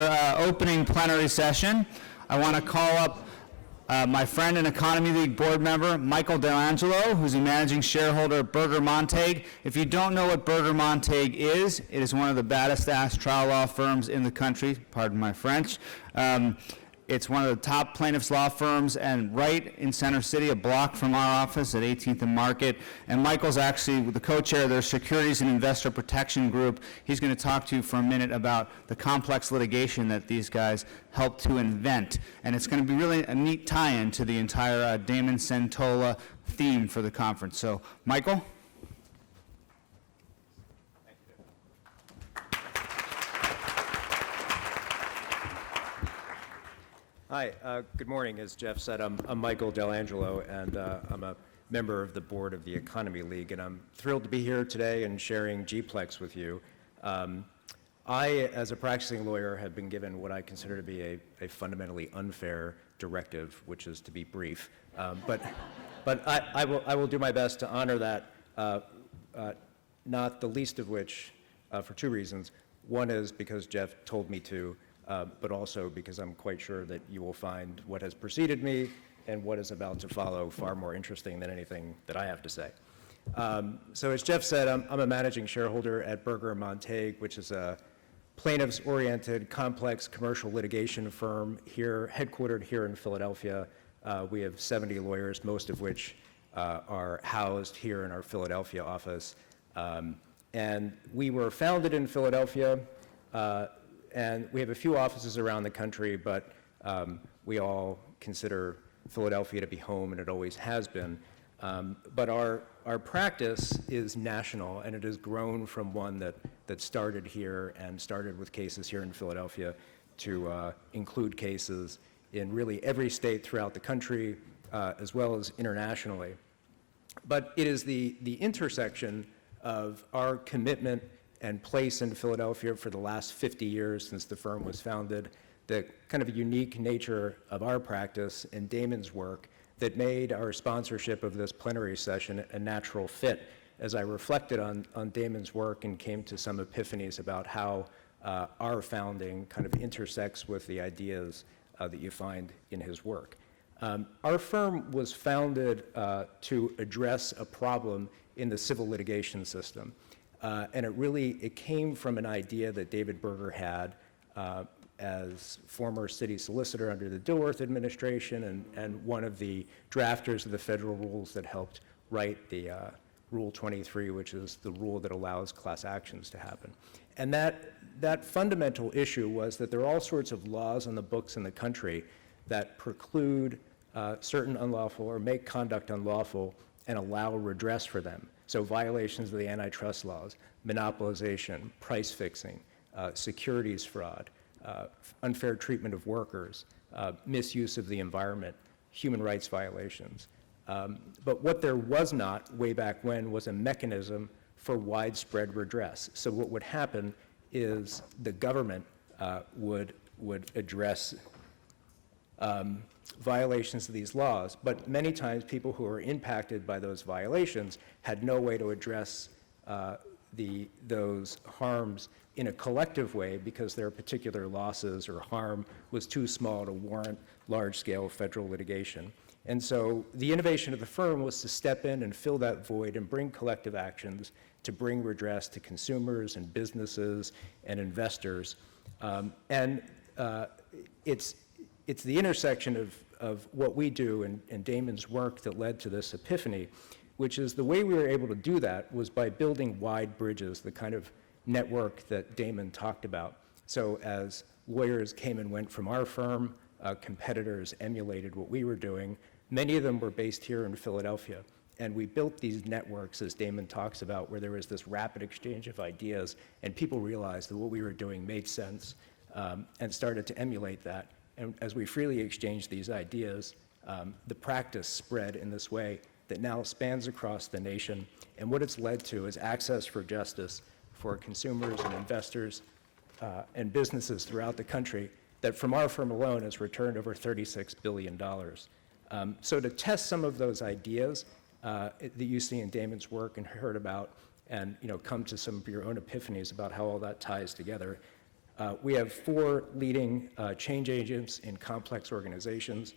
Opening plenary session. I want to call up my friend and Economy League board member, Michael Delangelo, who's a managing shareholder at BERGER MONTAGUE. If you don't know what BERGER MONTAGUE is, it is one of the baddest ass trial law firms in the country, pardon my French. It's one of the top plaintiffs' law firms, and right in Center City, a block from our office at 18th and Market. And Michael's actually the co-chair of their Securities and Investor Protection Group. He's going to talk to you for a minute about the complex litigation that these guys helped to invent. And it's going to be really a neat tie-in to the entire Damon Centola theme for the conference. So, Michael? Hi, good morning. As Jeff said, I'm Michael Delangelo, and I'm a member of the board of the Economy League, and I'm thrilled to be here today and sharing GPLEX with you. I, as a practicing lawyer, have been given what I consider to be a fundamentally unfair directive, which is to be brief. But I will do my best to honor that, not the least of which for two reasons. One is because Jeff told me to, but also because I'm quite sure that you will find what has preceded me and what is about to follow far more interesting than anything that I have to say. So as Jeff said, I'm a managing shareholder at BERGER MONTAGUE, which is a plaintiffs-oriented, complex commercial litigation firm here, headquartered here in Philadelphia. We have 70 lawyers, most of which are housed here in our Philadelphia office. And we were founded in Philadelphia, and we have a few offices around the country, but we all consider Philadelphia to be home, and it always has been. But our practice is national, and it has grown from one that started here and started with cases here in Philadelphia to include cases in really every state throughout the country, as well as internationally. But it is the intersection of our commitment and place in Philadelphia for the last 50 years since the firm was founded, the kind of unique nature of our practice and Damon's work that made our sponsorship of this plenary session a natural fit as I reflected on Damon's work and came to some epiphanies about how our founding kind of intersects with the ideas that you find in his work. Our firm was founded to address a problem in the civil litigation system. And it came from an idea that David Berger had as former city solicitor under the Dilworth administration and one of the drafters of the federal rules that helped write the Rule 23, which is the rule that allows class actions to happen. And that fundamental issue was that there are all sorts of laws on the books in the country that preclude certain unlawful or make conduct unlawful and allow redress for them. So violations of the antitrust laws, monopolization, price fixing, securities fraud, unfair treatment of workers, misuse of the environment, human rights violations. But what there was not way back when was a mechanism for widespread redress. So what would happen is the government would address violations of these laws, but many times people who are impacted by those violations had no way to address those harms in a collective way because their particular losses or harm was too small to warrant large-scale federal litigation. And so the innovation of the firm was to step in and fill that void and bring collective actions to bring redress to consumers and businesses and investors. It's the intersection of what we do and Damon's work that led to this epiphany, which is the way we were able to do that was by building wide bridges, the kind of network that Damon talked about. So as lawyers came and went from our firm, competitors emulated what we were doing. Many of them were based here in Philadelphia. And we built these networks, as Damon talks about, where there was this rapid exchange of ideas, and people realized that what we were doing made sense and started to emulate that. And as we freely exchanged these ideas, the practice spread in this way that now spans across the nation. And what it's led to is access for justice for consumers and investors and businesses throughout the country that from our firm alone has returned over $36 billion. So to test some of those ideas that you see in Damon's work and heard about and come to some of your own epiphanies about how all that ties together, We have 4 leading change agents in complex organizations,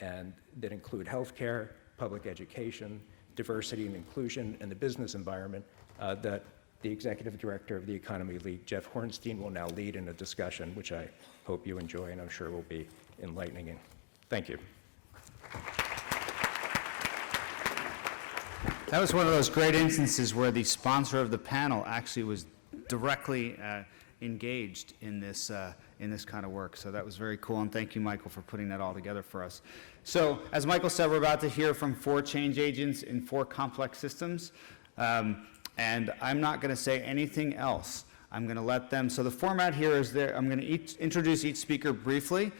and that include healthcare, public education, diversity and inclusion, and the business environment that the Executive Director of the Economy League, Jeff Hornstein, will now lead in a discussion, which I hope you enjoy and I'm sure will be enlightening. Thank you. That was one of those great instances where the sponsor of the panel actually was directly engaged in this kind of work. So that was very cool, and thank you, Michael, for putting that all together for us. So, as Michael said, we're about to hear from 4 change agents in 4 complex systems, and I'm not going to say anything else. I'm going to let them, so the format here is I'm going to introduce each speaker briefly.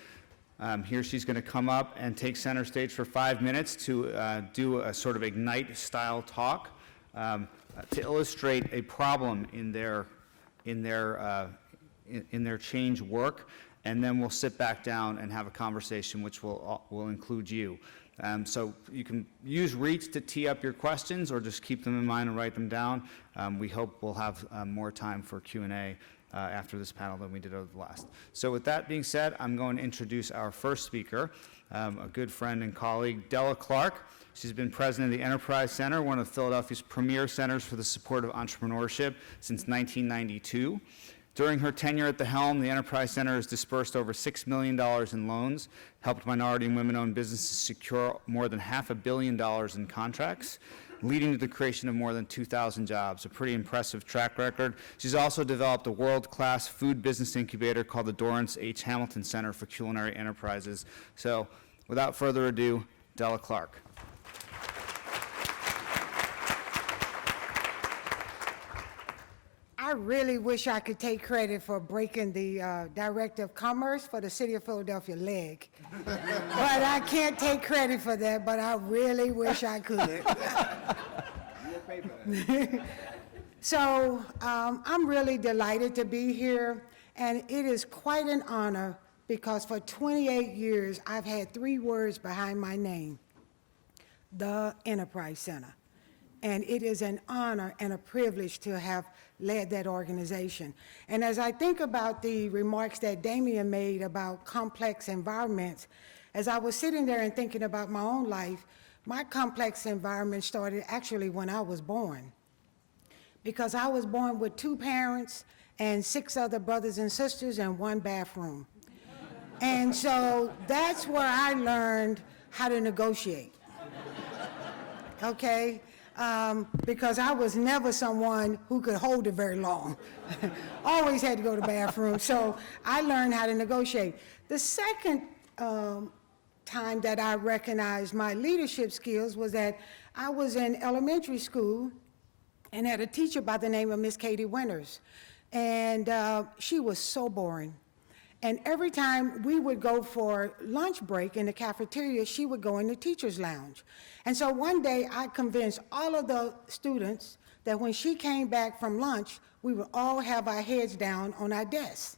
He or she's going to come up and take center stage for 5 minutes to do a sort of Ignite-style talk to illustrate a problem in their change work, and then we'll sit back down and have a conversation which will include you. So you can use REACH to tee up your questions or just keep them in mind and write them down. We hope we'll have more time for Q&A after this panel than we did over the last. So with that being said, I'm going to introduce our first speaker, a good friend and colleague, Della Clark. She's been president of the Enterprise Center, one of Philadelphia's premier centers for the support of entrepreneurship since 1992. During her tenure at the helm, the Enterprise Center has dispersed over $6 million in loans, helped minority and women-owned businesses secure more than $500 million in contracts, leading to the creation of more than 2,000 jobs, a pretty impressive track record. She's also developed a world-class food business incubator called the Dorrance H. Hamilton Center for Culinary Enterprises. So, without further ado, Della Clark. I really wish I could take credit for breaking the Director of Commerce for the City of Philadelphia leg. But I can't take credit for that, but I really wish I could. So I'm really delighted to be here, and it is quite an honor because for 28 years I've had 3 words behind my name, the Enterprise Center. And it is an honor and a privilege to have led that organization. And as I think about the remarks that Damien made about complex environments, as I was sitting there and thinking about my own life, my complex environment started actually when I was born. Because I was born with 2 parents and 6 other brothers and sisters and 1 bathroom. And so that's where I learned how to negotiate. Okay? Because I was never someone who could hold it very long. Always had to go to the bathroom, so I learned how to negotiate. The second time that I recognized my leadership skills was that I was in elementary school and had a teacher by the name of Miss Katie Winters, and she was so boring. And every time we would go for lunch break in the cafeteria, she would go in the teacher's lounge. And so one day I convinced all of the students that when she came back from lunch, we would all have our heads down on our desks.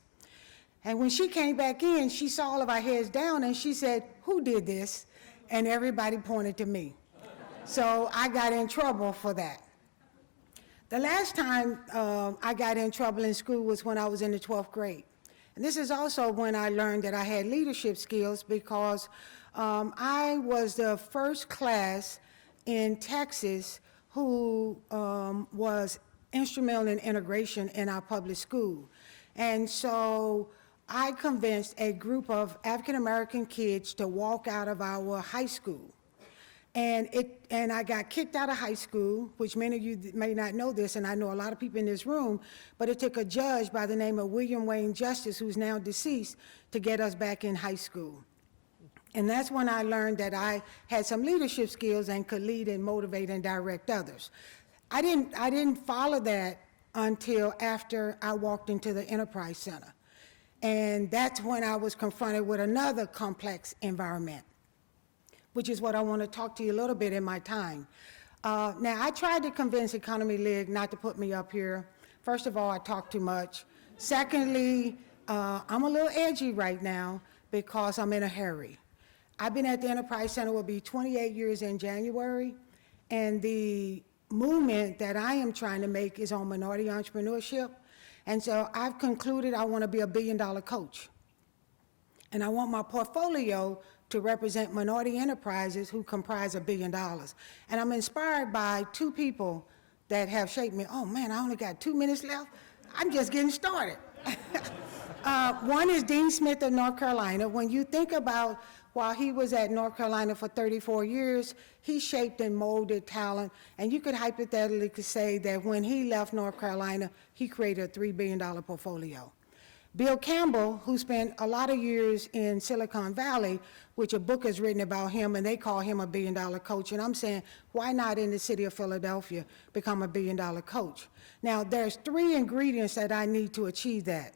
And when she came back in, she saw all of our heads down and she said, "Who did this?" And everybody pointed to me. So I got in trouble for that. The last time I got in trouble in school was when I was in the 12th grade. And this is also when I learned that I had leadership skills because I was the first class in Texas who was instrumental in integration in our public school. And so I convinced a group of African-American kids to walk out of our high school. And I got kicked out of high school, which many of you may not know this, and I know a lot of people in this room, but it took a judge by the name of William Wayne Justice, who's now deceased, to get us back in high school. And that's when I learned that I had some leadership skills and could lead and motivate and direct others. I didn't follow that until after I walked into the Enterprise Center. And that's when I was confronted with another complex environment, which is what I want to talk to you a little bit in my time. Now, I tried to convince Economy League not to put me up here. First of all, I talk too much. Secondly, I'm a little edgy right now because I'm in a hurry. I've been at the Enterprise Center, will be 28 years in January, and the movement that I am trying to make is on minority entrepreneurship. And so I've concluded I want to be a billion-dollar coach. And I want my portfolio to represent minority enterprises who comprise $1 billion. And I'm inspired by two people that have shaped me. Oh man, I only got 2 minutes left. I'm just getting started. One is Dean Smith of North Carolina. When you think about while he was at North Carolina for 34 years, he shaped and molded talent. And you could hypothetically say that when he left North Carolina, he created a $3 billion portfolio. Bill Campbell, who spent a lot of years in Silicon Valley, which a book is written about him, and they call him a $1 billion coach. And I'm saying, why not in the city of Philadelphia become a $1 billion coach? Now, there's 3 ingredients that I need to achieve that: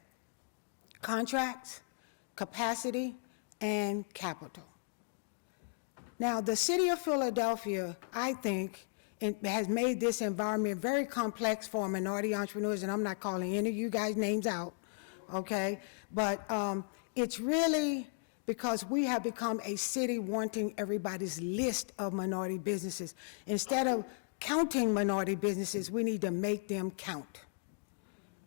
contracts, capacity, and capital. Now, the city of Philadelphia, I think, has made this environment very complex for minority entrepreneurs, and I'm not calling any of you guys names out, okay? But it's really because we have become a city wanting everybody's list of minority businesses. Instead of counting minority businesses, we need to make them count.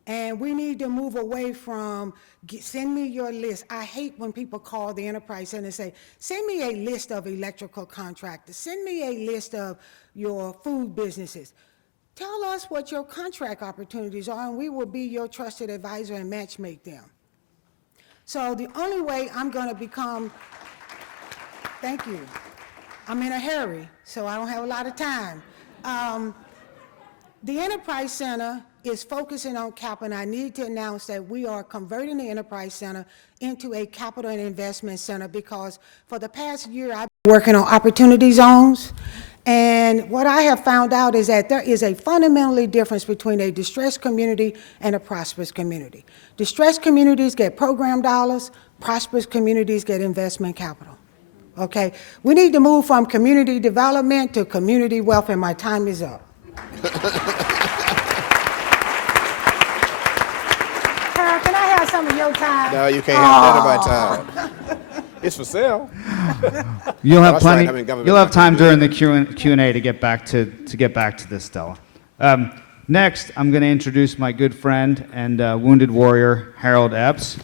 And we need to move away from, send me your list. I hate when people call the enterprise center and say, send me a list of electrical contractors, send me a list of your food businesses. Tell us what your contract opportunities are, and we will be your trusted advisor and matchmake them. So the only way I'm going to become, thank you. I'm in a hurry, so I don't have a lot of time. The Enterprise Center is focusing on capital, and I need to announce that we are converting the Enterprise Center into a capital and investment center, because for the past year I've been working on opportunity zones. And what I have found out is that there is a fundamentally difference between a distressed community and a prosperous community. Distressed communities get program dollars, prosperous communities get investment capital. Okay? We need to move from community development to community wealth, and my time is up. Carol, can I have some of your time? No, you can't have that of my time. It's for sale. You'll have That's right, plenty. I mean, government You'll have not gonna time do during the Q&A to get back to this, Della. Next, I'm going to introduce my good friend and wounded warrior, Harold Epps.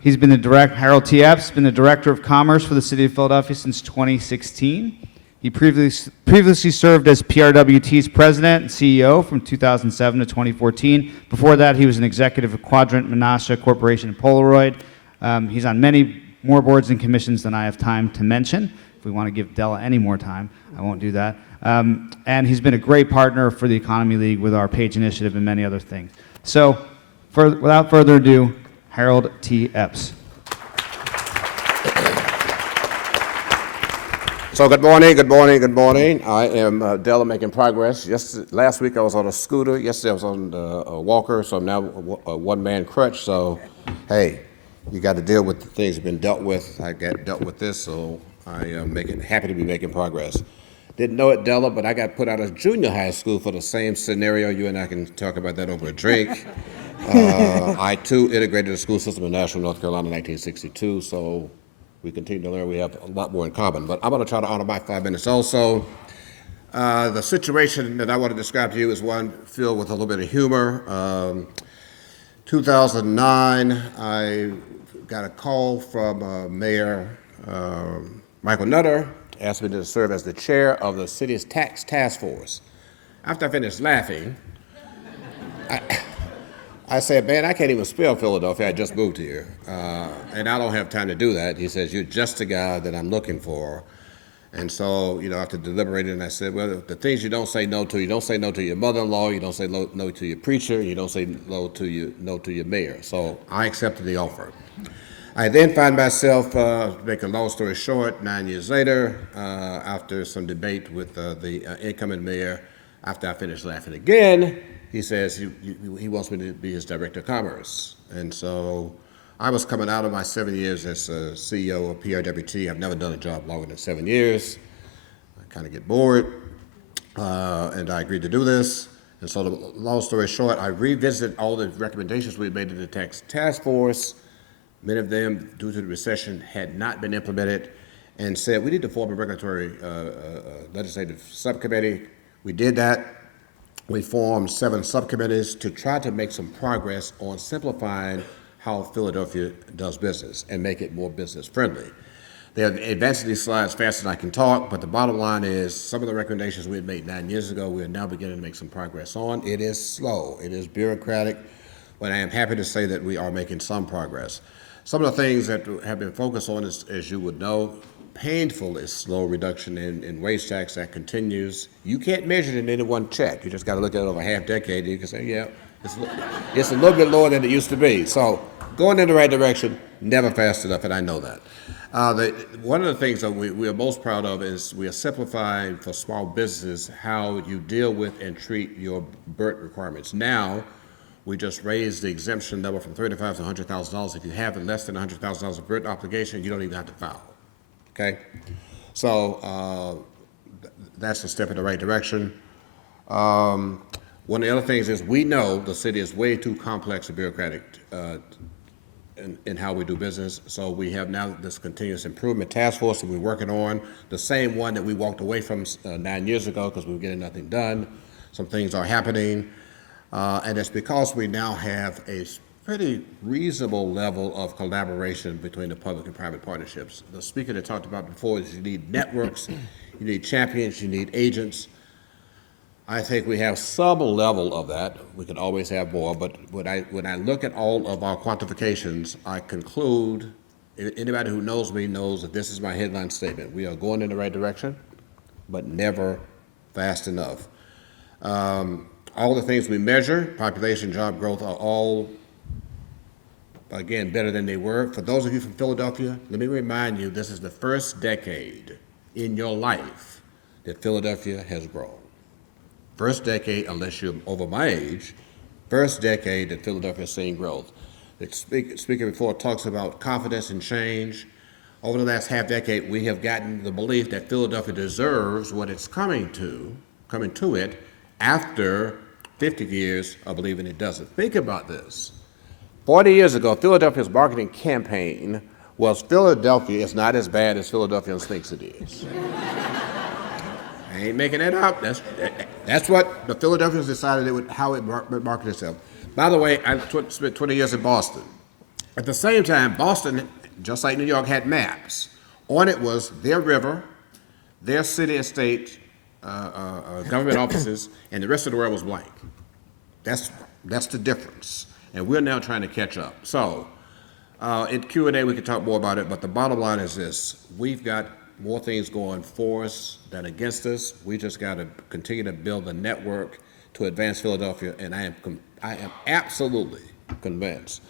He's been Harold T. Epps, been the Director of Commerce for the City of Philadelphia since 2016. He previously served as PRWT's president and CEO from 2007 to 2014. Before that, he was an executive of Quadrant Menasha Corporation and Polaroid. He's on many more boards and commissions than I have time to mention. If we want to give Della any more time, I won't do that. And he's been a great partner for the Economy League with our Page Initiative and many other things. So, without further ado, Harold T. Epps. So good morning, good morning, good morning. I am Della, making progress. Last week I was on a scooter. Yesterday I was on a walker, so I'm now a one-man crutch. So, hey, you got to deal with the things that have been dealt with. I got dealt with this, so I am happy to be making progress. Didn't know it, Della, but I got put out of junior high school for the same scenario. You and I can talk about that over a drink. I, too, integrated the school system in Nashville, North Carolina in 1962, so we continue to learn. We have a lot more in common. But I'm going to try to honor my 5 minutes also. The situation that I want to describe to you is one filled with a little bit of humor. 2009, I got a call from Mayor Michael Nutter, asked me to serve as the chair of the city's tax task force. After I finished laughing, I said, man, I can't even spell Philadelphia. I just moved here, and I don't have time to do that. He says, you're just the guy that I'm looking for. And so, after deliberating, I said, well, the things you don't say no to, you don't say no to your mother-in-law, you don't say no to your preacher, you don't say no to your mayor. So I accepted the offer. I then find myself, make a long story short, 9 years later, after some debate with the incoming mayor, after I finished laughing again, he says he wants me to be his director of commerce. And so I was coming out of my 7 years as CEO of PRWT. I've never done a job longer than 7 years. I kind of get bored, and I agreed to do this. And so the long story short, I revisited all the recommendations we made to the tax task force. Many of them, due to the recession, had not been implemented, and said we need to form a regulatory legislative subcommittee. We did that. We formed 7 subcommittees to try to make some progress on simplifying how Philadelphia does business and make it more business friendly. They're advancing these slides faster than I can talk, but the bottom line is some of the recommendations we had made 9 years ago, we are now beginning to make some progress on. It is slow, it is bureaucratic, but I am happy to say that we are making some progress. Some of the things that have been focused on is, as you would know, painful is slow reduction in wage tax that continues. You can't measure it in any one check. You just got to look at it over a half decade, and you can say, yeah, it's a little bit lower than it used to be. So going in the right direction, never fast enough, and I know that. One of the things that we are most proud of is we are simplifying for small businesses how you deal with and treat your BERT requirements. Now, we just raised the exemption level from $35,000 to $100,000. If you have less than $100,000 of BERT obligation, you don't even have to file. Okay, so that's a step in the right direction. One of the other things is we know the city is way too complex and bureaucratic in how we do business. So we have now this continuous improvement task force that we're working on, the same one that we walked away from 9 years ago because we were getting nothing done. Some things are happening, and it's because we now have a pretty reasonable level of collaboration between the public and private partnerships. The speaker that talked about before is you need networks, you need champions, you need agents. I think we have some level of that. We could always have more, but when I look at all of our quantifications, I conclude, anybody who knows me knows that this is my headline statement. We are going in the right direction, but never fast enough. All the things we measure, population, job growth, are all, again, better than they were. For those of you from Philadelphia, let me remind you, this is the first decade in your life that Philadelphia has grown. First decade, unless you're over my age, first decade that Philadelphia has seen growth. The speaker before talks about confidence and change. Over the last half decade, we have gotten the belief that Philadelphia deserves what it's coming to it after 50 years of believing it doesn't. Think about this. 40 years ago, Philadelphia's marketing campaign was Philadelphia is not as bad as Philadelphians thinks it is. I ain't making that up. That's what the Philadelphians decided how it marketed itself. By the way, I spent 20 years in Boston. At the same time, Boston, just like New York, had maps. On it was their river, their city and state government offices, and the rest of the world was blank. That's the difference. And we're now trying to catch up. So in Q&A, we can talk more about it, but the bottom line is this. We've got more things going for us than against us. We just got to continue to build a network to advance Philadelphia, and I am absolutely convinced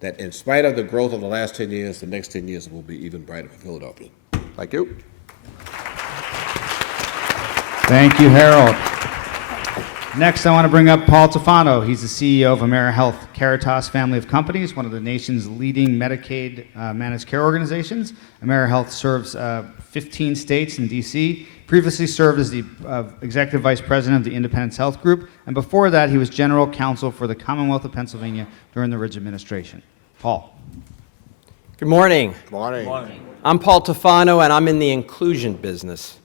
that in spite of the growth of the last 10 years, the next 10 years will be even brighter for Philadelphia. Thank you. Thank you, Harold. Next, I want to bring up Paul Tufano. He's the CEO of AmeriHealth Caritas family of companies, one of the nation's leading Medicaid managed care organizations. AmeriHealth serves 15 states and D.C., previously served as the Executive Vice President of the Independence Health Group, and before that, he was General Counsel for the Commonwealth of Pennsylvania during the Ridge administration. Paul. Good morning. Good morning. Good morning. I'm Paul Tufano, and I'm in the inclusion business.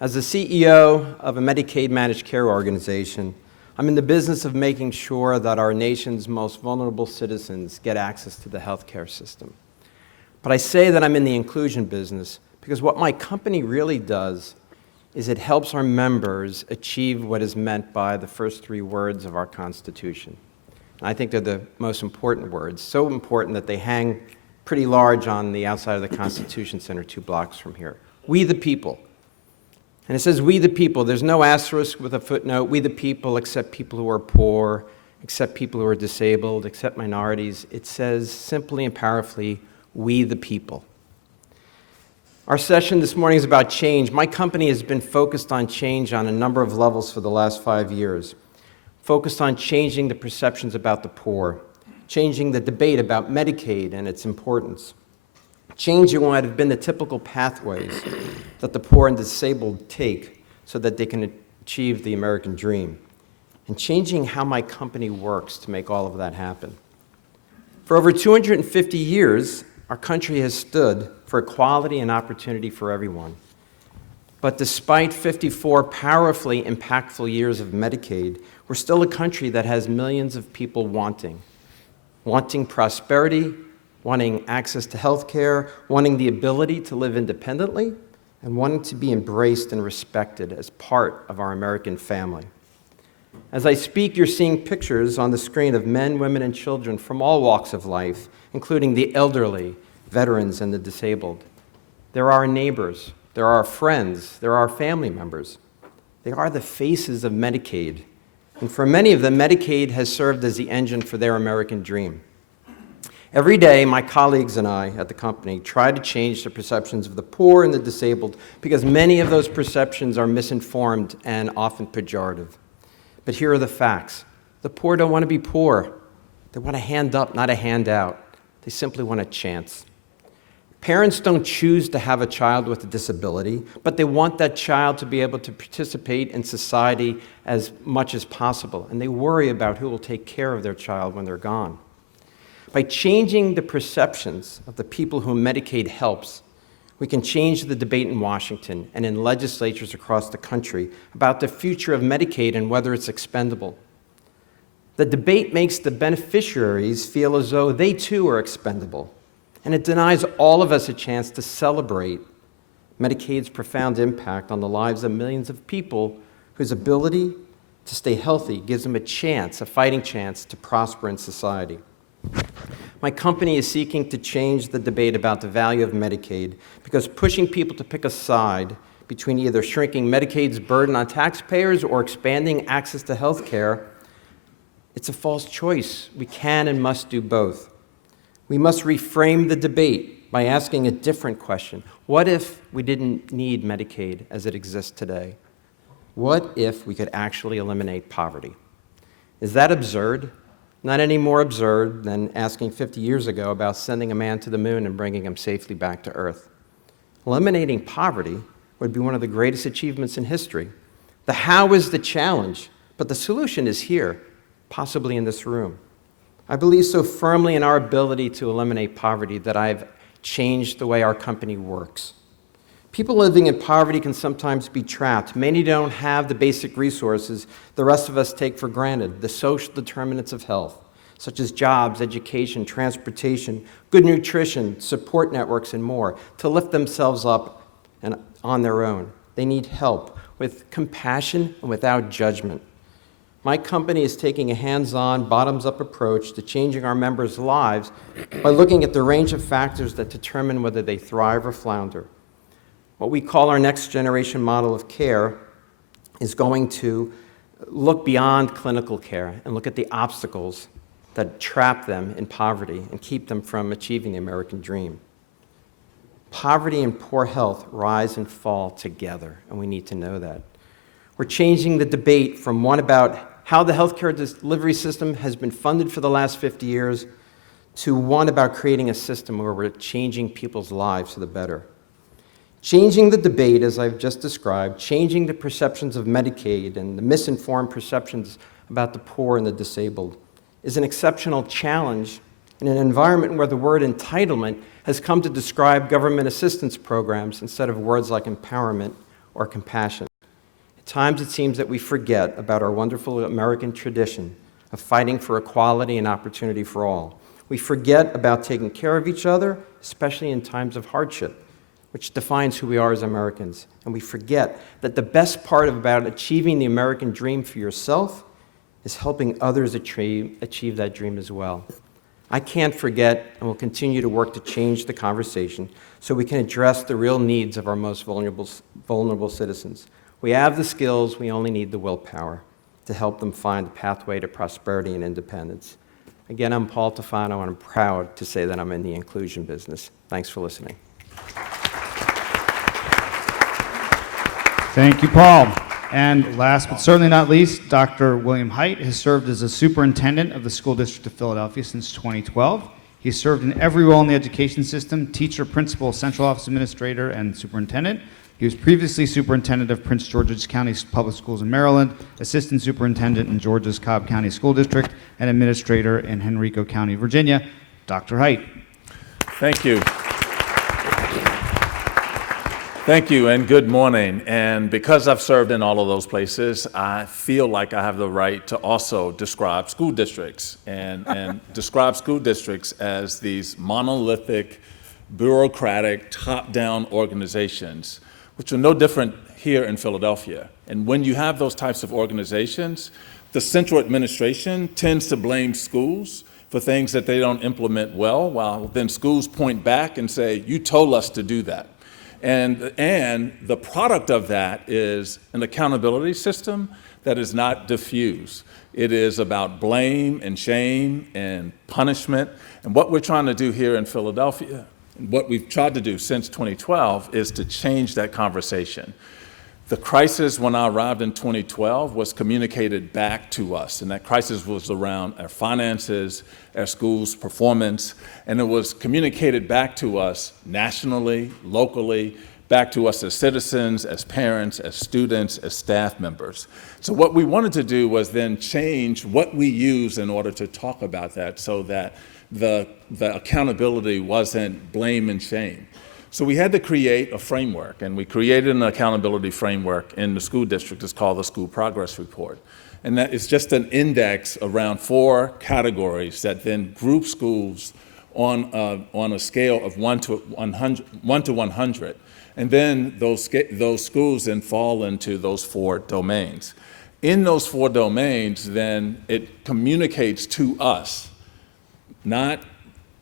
As the CEO of a Medicaid managed care organization, I'm in the business of making sure that our nation's most vulnerable citizens get access to the healthcare system. But I say that I'm in the inclusion business because what my company really does is it helps our members achieve what is meant by the first 3 words of our Constitution. And I think they're the most important words, so important that they hang pretty large on the outside of the Constitution Center 2 blocks from here. We the people. And it says, we the people. There's no asterisk with a footnote. We the people, except people who are poor, except people who are disabled, except minorities. It says simply and powerfully, we the people. Our session this morning is about change. My company has been focused on change on a number of levels for the last 5 years. Focused on changing the perceptions about the poor, changing the debate about Medicaid and its importance, changing what have been the typical pathways that the poor and disabled take so that they can achieve the American dream, and changing how my company works to make all of that happen. For over 250 years, our country has stood for equality and opportunity for everyone. But despite 54 powerfully impactful years of Medicaid, we're still a country that has millions of people wanting prosperity, wanting access to health care, wanting the ability to live independently, and wanting to be embraced and respected as part of our American family. As I speak, you're seeing pictures on the screen of men, women, and children from all walks of life, including the elderly, veterans, and the disabled. There are our neighbors, there are our friends, there are our family members. They are the faces of Medicaid. And for many of them, Medicaid has served as the engine for their American dream. Every day, my colleagues and I at the company try to change the perceptions of the poor and the disabled because many of those perceptions are misinformed and often pejorative. But here are the facts. The poor don't want to be poor. They want a hand up, not a handout. They simply want a chance. Parents don't choose to have a child with a disability, but they want that child to be able to participate in society as much as possible, and they worry about who will take care of their child when they're gone. By changing the perceptions of the people whom Medicaid helps, we can change the debate in Washington and in legislatures across the country about the future of Medicaid and whether it's expendable. The debate makes the beneficiaries feel as though they too are expendable, and it denies all of us a chance to celebrate Medicaid's profound impact on the lives of millions of people whose ability to stay healthy gives them a chance, a fighting chance, to prosper in society. My company is seeking to change the debate about the value of Medicaid because pushing people to pick a side between either shrinking Medicaid's burden on taxpayers or expanding access to health care, it's a false choice. We can and must do both. We must reframe the debate by asking a different question. What if we didn't need Medicaid as it exists today? What if we could actually eliminate poverty? Is that absurd? Not any more absurd than asking 50 years ago about sending a man to the moon and bringing him safely back to Earth. Eliminating poverty would be one of the greatest achievements in history. The how is the challenge, but the solution is here, possibly in this room. I believe so firmly in our ability to eliminate poverty that I've changed the way our company works. People living in poverty can sometimes be trapped. Many don't have the basic resources the rest of us take for granted, the social determinants of health, such as jobs, education, transportation, good nutrition, support networks, and more, to lift themselves up and on their own. They need help with compassion and without judgment. My company is taking a hands-on, bottoms-up approach to changing our members' lives by looking at the range of factors that determine whether they thrive or flounder. What we call our next generation model of care is going to look beyond clinical care and look at the obstacles that trap them in poverty and keep them from achieving the American dream. Poverty and poor health rise and fall together, and we need to know that. We're changing the debate from one about how the healthcare delivery system has been funded for the last 50 years to one about creating a system where we're changing people's lives for the better. Changing the debate, as I've just described, changing the perceptions of Medicaid and the misinformed perceptions about the poor and the disabled is an exceptional challenge in an environment where the word entitlement has come to describe government assistance programs instead of words like empowerment or compassion. At times it seems that we forget about our wonderful American tradition of fighting for equality and opportunity for all. We forget about taking care of each other, especially in times of hardship, which defines who we are as Americans. And we forget that the best part about achieving the American dream for yourself is helping others achieve that dream as well. I can't forget and will continue to work to change the conversation so we can address the real needs of our most vulnerable citizens. We have the skills, we only need the willpower to help them find a pathway to prosperity and independence. Again, I'm Paul Tufano, and I'm proud to say that I'm in the inclusion business. Thanks for listening. Thank you, Paul. And last but certainly not least, Dr. William Hite has served as a superintendent of the School District of Philadelphia since 2012. He served in every role in the education system: teacher, principal, central office administrator, and superintendent. He was previously superintendent of Prince George's County Public Schools in Maryland, assistant superintendent in Georgia's Cobb County School District, and administrator in Henrico County, Virginia. Dr. Hite. Thank you. Thank you and good morning. And because I've served in all of those places, I feel like I have the right to also describe school districts and describe school districts as these monolithic, bureaucratic, top-down organizations, which are no different here in Philadelphia. And when you have those types of organizations, the central administration tends to blame schools for things that they don't implement well, while then schools point back and say, you told us to do that. And the product of that is an accountability system that is not diffuse. It is about blame and shame and punishment. And what we're trying to do here in Philadelphia, what we've tried to do since 2012, is to change that conversation. The crisis when I arrived in 2012 was communicated back to us, and that crisis was around our finances, our schools' performance, and it was communicated back to us nationally, locally, back to us as citizens, as parents, as students, as staff members. So what we wanted to do was then change what we use in order to talk about that so that the accountability wasn't blame and shame. So we had to create a framework, and we created an accountability framework in the school district. It's called the School Progress Report. And that is just an index around 4 categories that then group schools on a scale of 1 to 100. And then those schools then fall into those 4 domains. In those 4 domains, then it communicates to us, not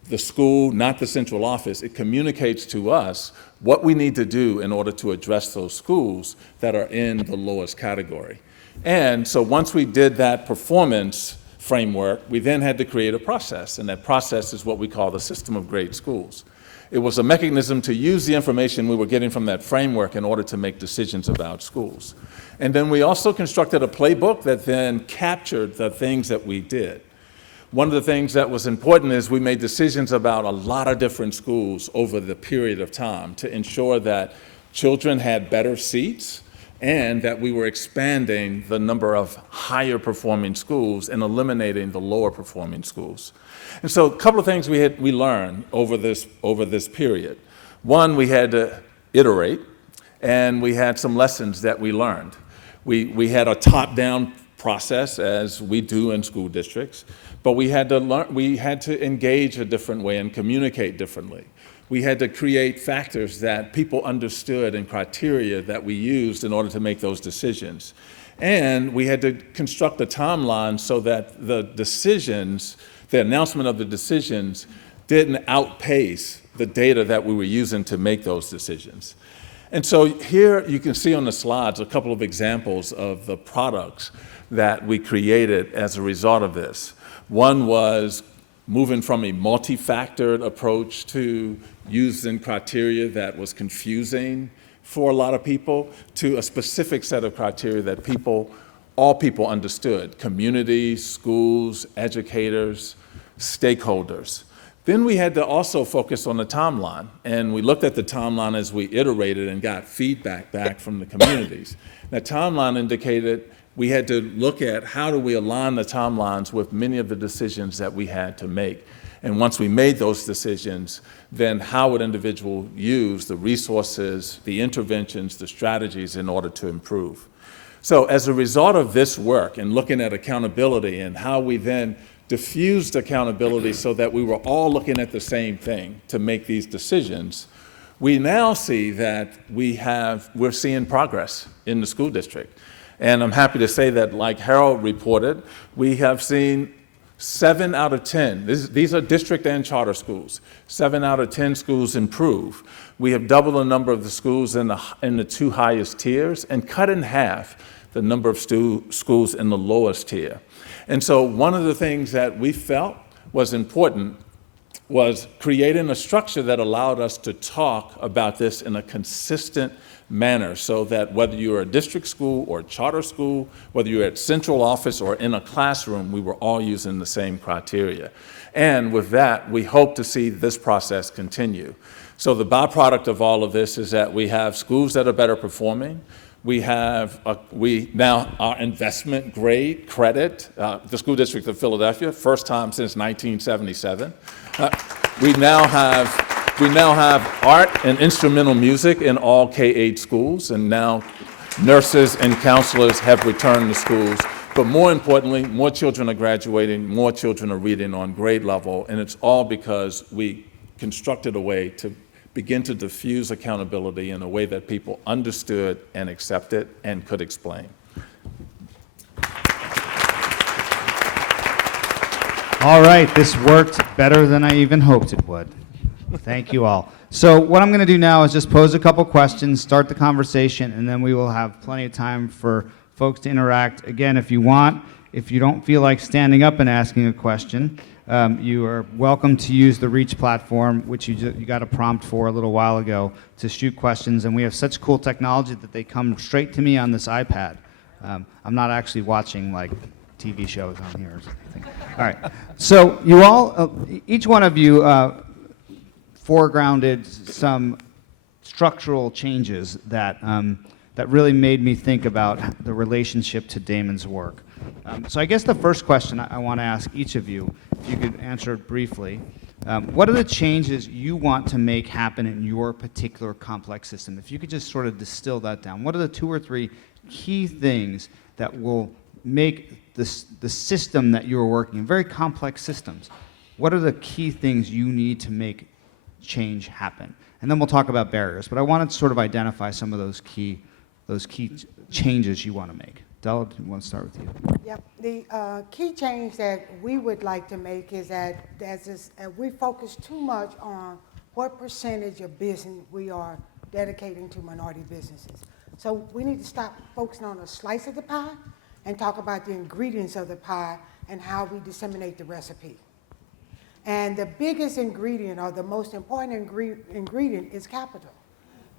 the school, not the central office. It communicates to us what we need to do in order to address those schools that are in the lowest category. And so once we did that performance framework, we then had to create a process, and that process is what we call the system of grade schools. It was a mechanism to use the information we were getting from that framework in order to make decisions about schools. And then we also constructed a playbook that then captured the things that we did. One of the things that was important is we made decisions about a lot of different schools over the period of time to ensure that children had better seats and that we were expanding the number of higher performing schools and eliminating the lower performing schools. And so a couple of things we learned over this period. One, we had to iterate, and we had some lessons that we learned. We had a top-down process, as we do in school districts, but we had to engage a different way and communicate differently. We had to create factors that people understood and criteria that we used in order to make those decisions. And we had to construct a timeline so that the decisions, the announcement of the decisions, didn't outpace the data that we were using to make those decisions. And so here you can see on the slides a couple of examples of the products that we created as a result of this. One was moving from a multi-factored approach to using criteria that was confusing for a lot of people to a specific set of criteria that all people understood: communities, schools, educators, stakeholders. Then we had to also focus on the timeline, and we looked at the timeline as we iterated and got feedback back from the communities. That timeline indicated we had to look at how do we align the timelines with many of the decisions that we had to make. And once we made those decisions, then how would individuals use the resources, the interventions, the strategies in order to improve? So as a result of this work and looking at accountability and how we then diffused accountability so that we were all looking at the same thing to make these decisions, we now see that we're seeing progress in the school district. And I'm happy to say that, like Harold reported, we have seen 7 out of 10, these are district and charter schools, 7 out of 10 schools improve. We have doubled the number of the schools in the 2 highest tiers and cut in half the number of schools in the lowest tier. And so one of the things that we felt was important was creating a structure that allowed us to talk about this in a consistent manner so that whether you're a district school or a charter school, whether you're at central office or in a classroom, we were all using the same criteria. And with that, we hope to see this process continue. So the byproduct of all of this is that we have schools that are better performing. We now our investment grade credit, the School District of Philadelphia, first time since 1977. We now have We now have art and instrumental music in all K-8 schools, and now nurses and counselors have returned to schools. But more importantly, more children are graduating, more children are reading on grade level, and it's all because we constructed a way to begin to diffuse accountability in a way that people understood and accepted and could explain. All right, this worked better than I even hoped it would. Thank you all. So what I'm going to do now is just pose a couple questions, start the conversation, and then we will have plenty of time for folks to interact. Again, if you want, if you don't feel like standing up and asking a question, you are welcome to use the Reach platform, which you got a prompt for a little while ago, to shoot questions. And we have such cool technology that they come straight to me on this iPad. I'm not actually watching like TV shows on here or something. All right. So you all, each one of you foregrounded some structural changes that, that really made me think about the relationship to Damon's work. So I guess the first question I want to ask each of you, if you could answer it briefly, what are the changes you want to make happen in your particular complex system? If you could just sort of distill that down, what are the 2 or 3 key things that will make the system that you're working in, very complex systems, what are the key things you need to make change happen? And then we'll talk about barriers, but I wanted to sort of identify some of those key changes you want to make. Della, do you want to start with you? Yep. The key change that we would like to make is that we focus too much on what percentage of business we are dedicating to minority businesses. So we need to stop focusing on a slice of the pie and talk about the ingredients of the pie and how we disseminate the recipe. And the biggest ingredient, or the most important ingredient, is capital.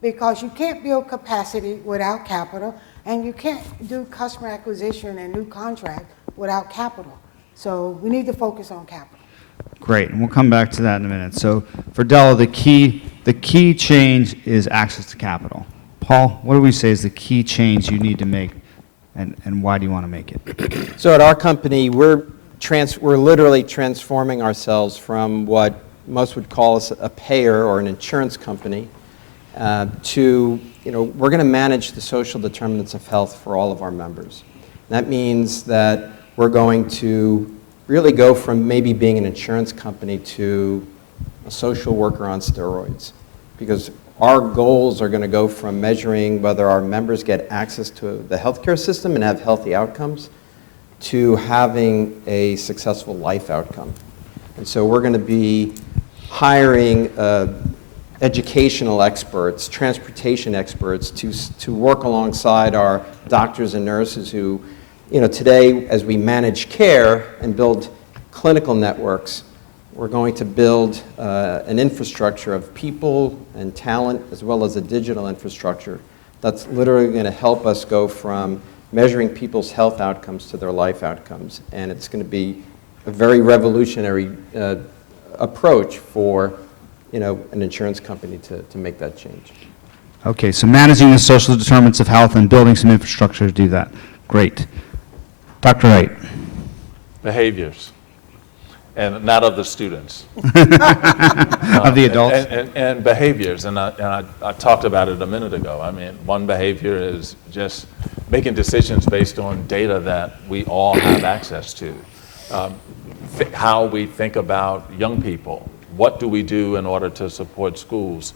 Because you can't build capacity without capital, and you can't do customer acquisition and new contract without capital. So we need to focus on capital. Great, and we'll come back to that in a minute. So for Della, the key change is access to capital. Paul, what do we say is the key change you need to make, and why do you want to make it? So at our company, we're literally transforming ourselves from what most would call us a payer or an insurance company to, we're going to manage the social determinants of health for all of our members. That means that we're going to really go from maybe being an insurance company to a social worker on steroids, because our goals are going to go from measuring whether our members get access to the healthcare system and have healthy outcomes to having a successful life outcome. And so we're going to be hiring educational experts, transportation experts to work alongside our doctors and nurses who, today as we manage care and build clinical networks, we're going to build an infrastructure of people and talent as well as a digital infrastructure that's literally going to help us go from measuring people's health outcomes to their life outcomes. And it's going to be a very revolutionary approach for an insurance company to make that change. Okay, so managing the social determinants of health and building some infrastructure to do that. Great. Dr. Hite. Behaviors, and not of the students. Of the adults? And behaviors, and I talked about it a minute ago. I mean, one behavior is just making decisions based on data that we all have access to. How we think about young people. What do we do in order to support schools?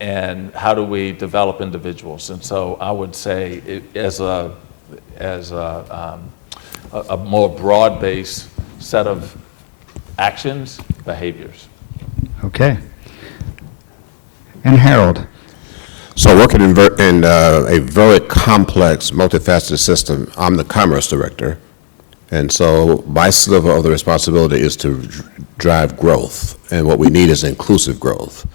And how do we develop individuals? And so I would say as a more broad-based set of actions, behaviors. Okay. And Harold. So working in a very complex, multifaceted system, I'm the commerce director. And so my sliver of the responsibility is to drive growth. And what we need is inclusive growth.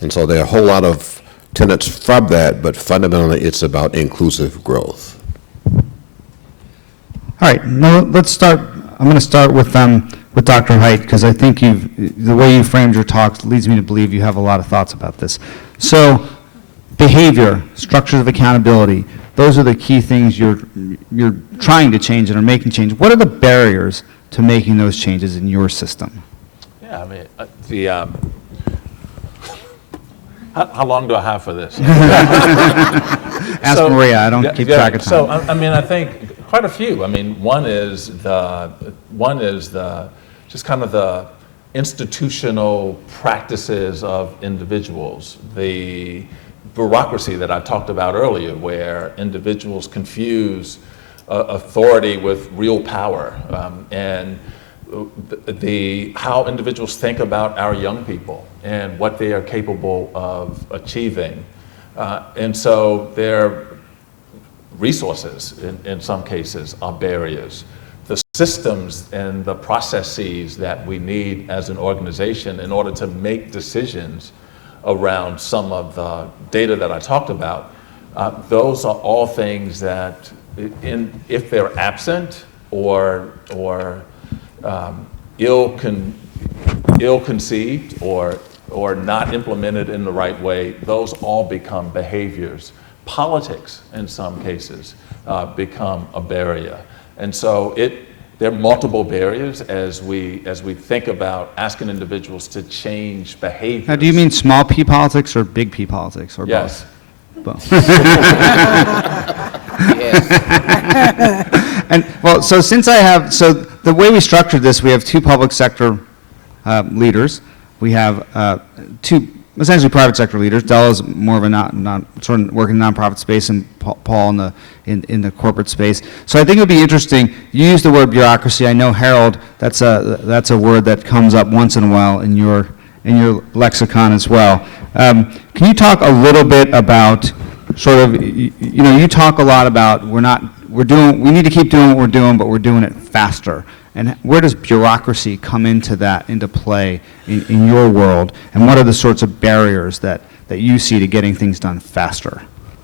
And so there are a whole lot of tenets from that, but fundamentally it's about inclusive growth. All right, now let's start. I'm going to start with Dr. Hite, because I think the way you framed your talk leads me to believe you have a lot of thoughts about this. So behavior, structures of accountability, those are the key things you're trying to change and are making change. What are the barriers to making those changes in your system? Yeah, I mean, How long do I have for this? Ask So- Maria, I don't Yeah, keep yeah. track of time. So, I mean, I think quite a few. I mean, one is just kind of the institutional practices of individuals, the bureaucracy that I talked about earlier, where individuals confuse authority with real power, and how individuals think about our young people and what they are capable of achieving. And so their resources, in some cases, are barriers. The systems and the processes that we need as an organization in order to make decisions around some of the data that I talked about, those are all things that, if they're absent or ill-conceived or not implemented in the right way, those all become behaviors. Politics, in some cases, become a barrier. And so there are multiple barriers as we think about asking individuals to change behaviors. Now, do you mean small p politics or big p politics, or Yes. both? And, well, so the way we structured this, we have two public sector leaders. We have two essentially private sector leaders. Della's more of a sort of working in the nonprofit space, and Paul in the corporate space. So I think it would be interesting. You use the word bureaucracy. I know, Harold, that's a word that comes up once in a while in your lexicon as well. Can you talk a little bit about sort of, you talk a lot about we need to keep doing what we're doing, but we're doing it faster. And where does bureaucracy come into play in your world? And what are the sorts of barriers that you see to getting things done faster?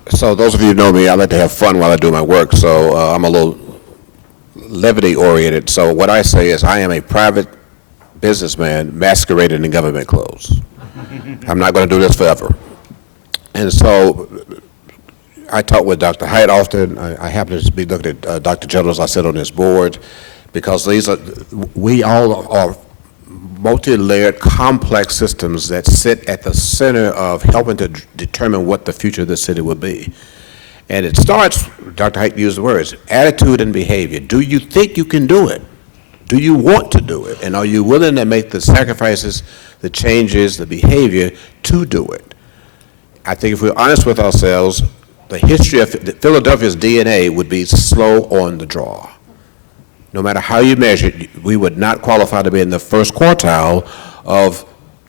So those of you who know me, I like to have fun while I do my work, so I'm a little levity-oriented. So what I say is I am a private businessman masquerading in government clothes. I'm not going to do this forever. And so I talk with Dr. Hite often. I happen to be looking at Dr. Jones. I sit on his board, because we all are multi-layered, complex systems that sit at the center of helping to determine what the future of the city will be. And it starts, Dr. Hite used the words, attitude and behavior. Do you think you can do it? Do you want to do it? And are you willing to make the sacrifices, the changes, the behavior to do it? I think if we're honest with ourselves, the history of Philadelphia's DNA would be slow on the draw. No matter how you measure it, we would not qualify to be in the first quartile of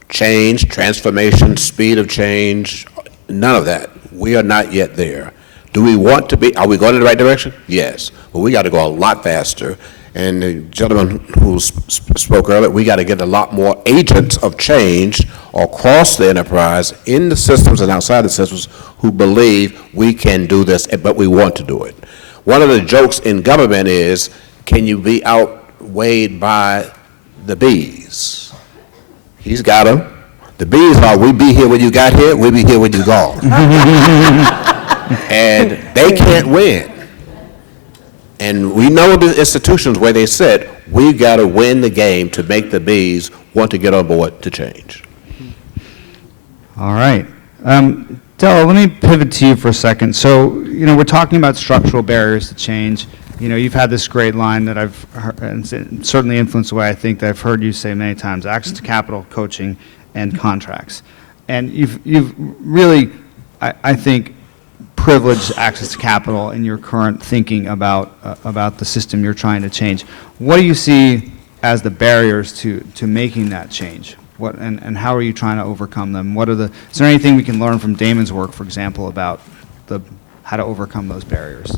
change, transformation, speed of change, none of that. We are not yet there. Do we want to be? Are we going in the right direction? Yes, but we got to go a lot faster. And the gentleman who spoke earlier, we got to get a lot more agents of change across the enterprise, in the systems and outside the systems, who believe we can do this, but we want to do it. One of the jokes in government is, can you be outweighed by the bees? He's got them. The bees are, we be here when you got here, we be here when you gone. And they can't win. And we know the institutions where they said, we got to win the game to make the bees want to get on board to change. All right. Della, let me pivot to you for a second. So, we're talking about structural barriers to change. You've had this great line that I've heard, and certainly influenced the way I think, that I've heard you say many times: access to capital, coaching, and contracts. And you've really, I think, privileged access to capital in your current thinking about the system you're trying to change. What do you see as the barriers to making that change? And how are you trying to overcome them? Is there anything we can learn from Damon's work, for example, about how to overcome those barriers?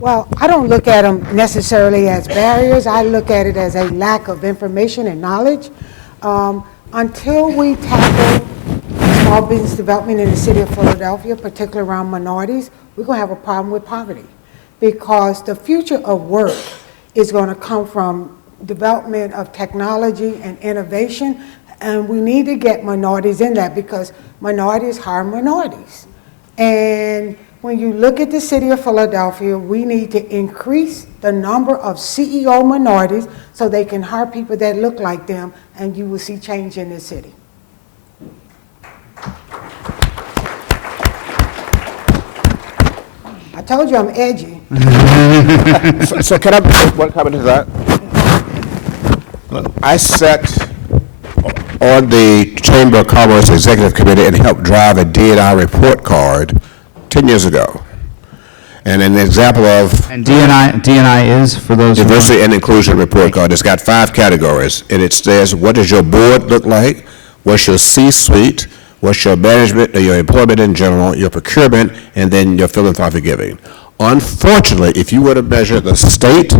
Well, I don't look at them necessarily as barriers. I look at it as a lack of information and knowledge. Until we tackle small business development in the city of Philadelphia, particularly around minorities, we're going to have a problem with poverty, because the future of work is going to come from development of technology and innovation, and we need to get minorities in that, because minorities hire minorities. And when you look at the city of Philadelphia, we need to increase the number of CEO minorities so they can hire people that look like them, and you will see change in this city. I told you I'm edgy. So can I make one comment to that? I sat on the Chamber of Commerce Executive Committee and helped drive a D&I report card 10 years ago. And an example of And D&I is, for those who diversity and inclusion report card. It's got 5 categories, and it says, what does your board look like? What's your C-suite? What's your management or your employment in general, your procurement, and then your philanthropic giving. Unfortunately, if you were to measure the state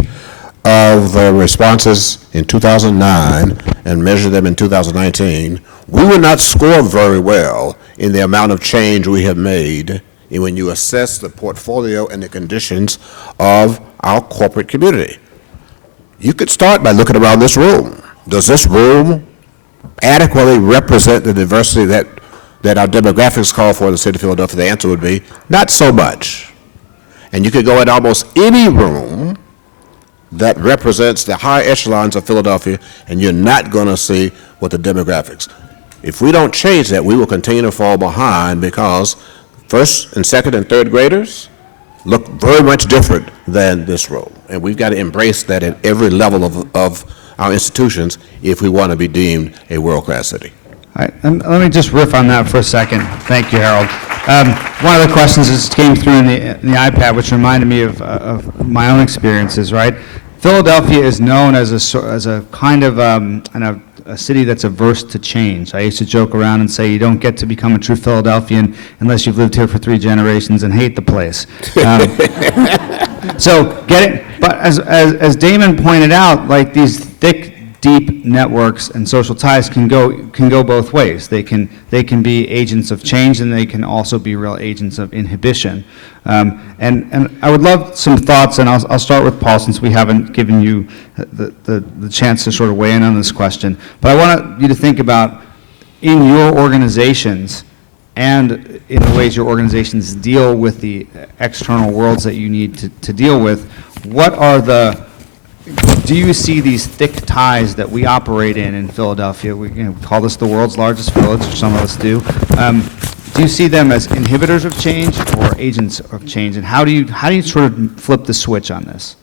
of the responses in 2009 and measure them in 2019, we would not score very well in the amount of change we have made when you assess the portfolio and the conditions of our corporate community. You could start by looking around this room. Does this room adequately represent the diversity that our demographics call for in the city of Philadelphia? The answer would be, not so much. And you could go in almost any room that represents the high echelons of Philadelphia, and you're not going to see what the demographics. If we don't change that, we will continue to fall behind, because first and second and third graders look very much different than this room. And we've got to embrace that at every level of our institutions if we want to be deemed a world-class city. All right, let me just riff on that for a second. Thank you, Harold. One of the questions that came through in the iPad, which reminded me of my own experiences, right? Philadelphia is known as a kind of a city that's averse to change. I used to joke around and say you don't get to become a true Philadelphian unless you've lived here for 3 generations and hate the place. But as Damon pointed out, like these thick, deep networks and social ties can go both ways. They can be agents of change, and they can also be real agents of inhibition. And I would love some thoughts, and I'll start with Paul, since we haven't given you the chance to sort of weigh in on this question. But I want you to think about, in your organizations and in the ways your organizations deal with the external worlds that you need to deal with, do you see these thick ties that we operate in Philadelphia? We call this the world's largest village, or some of us do. Do you see them as inhibitors of change or agents of change? And how do you sort of flip the switch on this?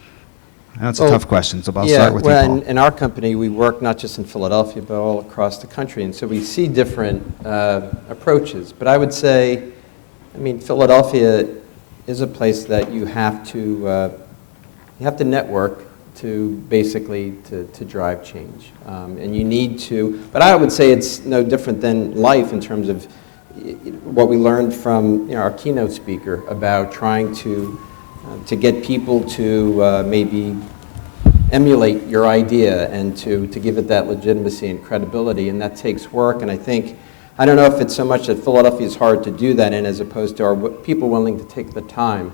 I know it's a tough question, so I'll start with you, Paul. In our company, we work not just in Philadelphia, but all across the country, and so we see different approaches. But I would say, Philadelphia is a place that you have to network to basically to drive change, and you need to. But I would say it's no different than life in terms of what we learned from our keynote speaker about trying to get people to maybe emulate your idea and to give it that legitimacy and credibility, and that takes work. And I don't know if it's so much that Philadelphia is hard to do that in, as opposed to our people willing to take the time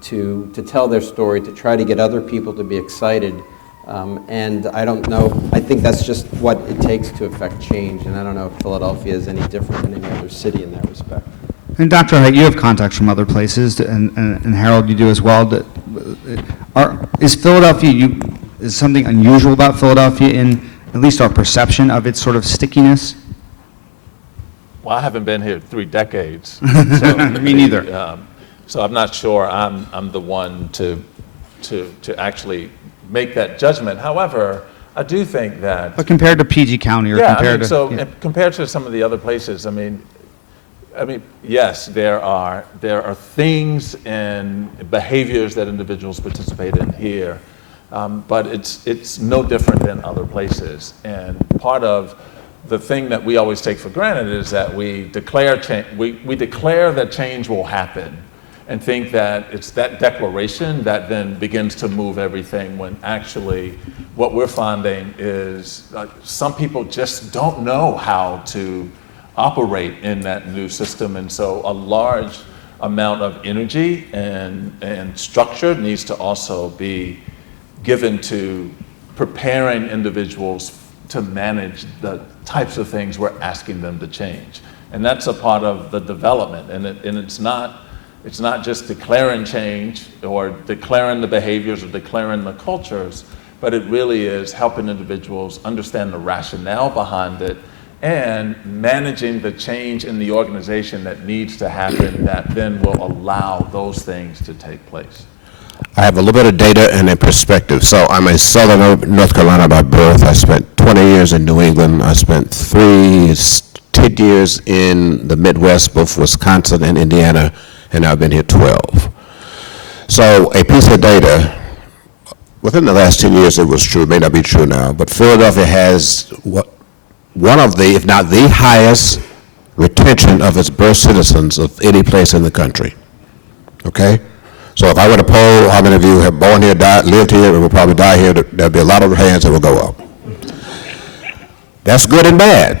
to tell their story, to try to get other people to be excited. And I don't know, I think that's just what it takes to affect change, and I don't know if Philadelphia is any different than any other city in that respect. And Dr. Hite, you have contacts from other places, and Harold, you do as well. Is Philadelphia, is something unusual about Philadelphia in at least our perception of its sort of stickiness? Well, I haven't been here 3 decades. Me neither. So I'm not sure I'm the one to actually make that judgment. However, I do think that. But compared to PG County, or compared to. Compared to some of the other places, yes, there are things and behaviors that individuals participate in here, but it's no different than other places. And part of the thing that we always take for granted is that we declare that change will happen, and think that it's that declaration that then begins to move everything, when actually what we're finding is some people just don't know how to operate in that new system. And so a large amount of energy and structure needs to also be given to preparing individuals to manage the types of things we're asking them to change. And that's a part of the development. And it's not just declaring change or declaring the behaviors or declaring the cultures, but it really is helping individuals understand the rationale behind it and managing the change in the organization that needs to happen that then will allow those things to take place. I have a little bit of data and a perspective. So I'm a Southern North Carolina by birth. I spent 20 years in New England. I spent 10 years in the Midwest, both Wisconsin and Indiana, and I've been here 12. So a piece of data, within the last 10 years it was true, it may not be true now, but Philadelphia has one of the, if not the highest retention of its birth citizens of any place in the country, okay? So if I were to poll how many of you have born here, died, lived here, and will probably die here, there'll be a lot of hands that will go up. That's good and bad.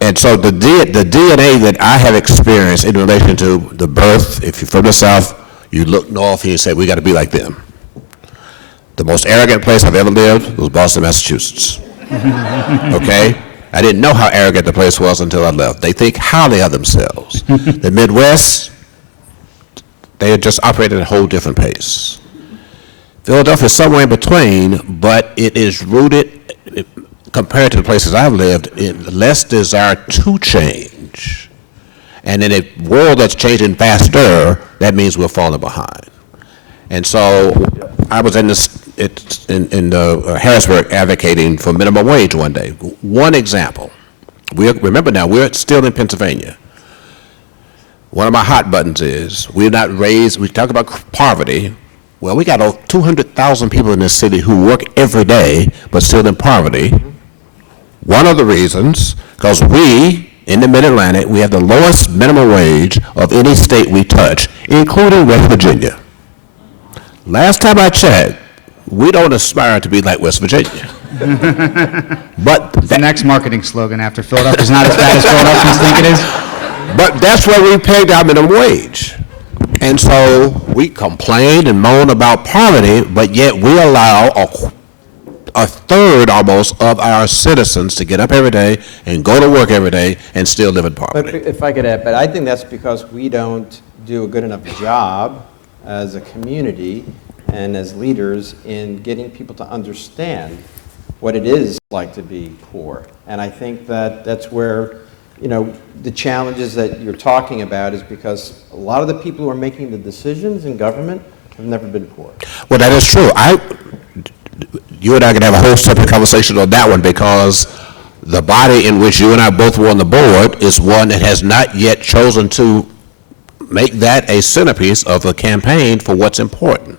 And so the DNA that I have experienced in relation to the birth, if you're from the South, you look north and you say, we got to be like them. The most arrogant place I've ever lived was Boston, Massachusetts. Okay? I didn't know how arrogant the place was until I left. They think highly of themselves. The Midwest, they just operate at a whole different pace. Philadelphia is somewhere in between, but it is rooted, compared to the places I've lived, in less desire to change. And in a world that's changing faster, that means we're falling behind. And so I was in Harrisburg advocating for minimum wage one day. One example. Remember now, we're still in Pennsylvania. One of my hot buttons is, we talk about poverty. Well, we got 200,000 people in this city who work every day, but still in poverty. One of the reasons, because we, in the Mid-Atlantic, we have the lowest minimum wage of any state we touch, including West Virginia. Last time I checked, we don't aspire to be like West Virginia. But The next marketing slogan after Philadelphia's not as bad as Philadelphians think it is. But that's where we pegged our minimum wage. And so we complain and moan about poverty, but yet we allow a third almost of our citizens to get up every day and go to work every day and still live in But poverty. if I could add, but I think that's because we don't do a good enough job as a community and as leaders in getting people to understand what it is like to be poor. And I think that that's where, you know, the challenges that you're talking about is because a lot of the people who are making the decisions in government have never been poor. Well, that is true. You and I can have a whole separate conversation on that one, because the body in which you and I both were on the board is one that has not yet chosen to make that a centerpiece of the campaign for what's important.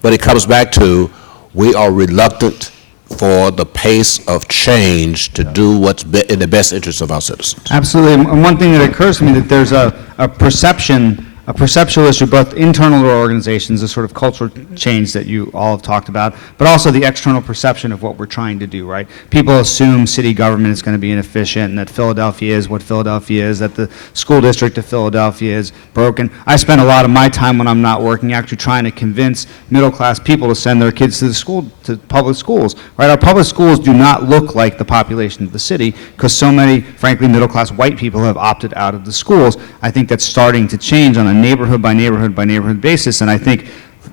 But it comes back to, we are reluctant for the pace of change to do what's in the best interest of our citizens. Absolutely. And one thing that occurs to me, that there's a perceptual issue, both internal to our organizations, the sort of cultural change that you all have talked about, but also the external perception of what we're trying to do, right? People assume city government is going to be inefficient, and that Philadelphia is what Philadelphia is, that the school district of Philadelphia is broken. I spend a lot of my time when I'm not working actually trying to convince middle-class people to send their kids to the school, to public schools, right? Our public schools do not look like the population of the city, because so many, frankly, middle-class white people have opted out of the schools. I think that's starting to change on a neighborhood by neighborhood by neighborhood basis, and I think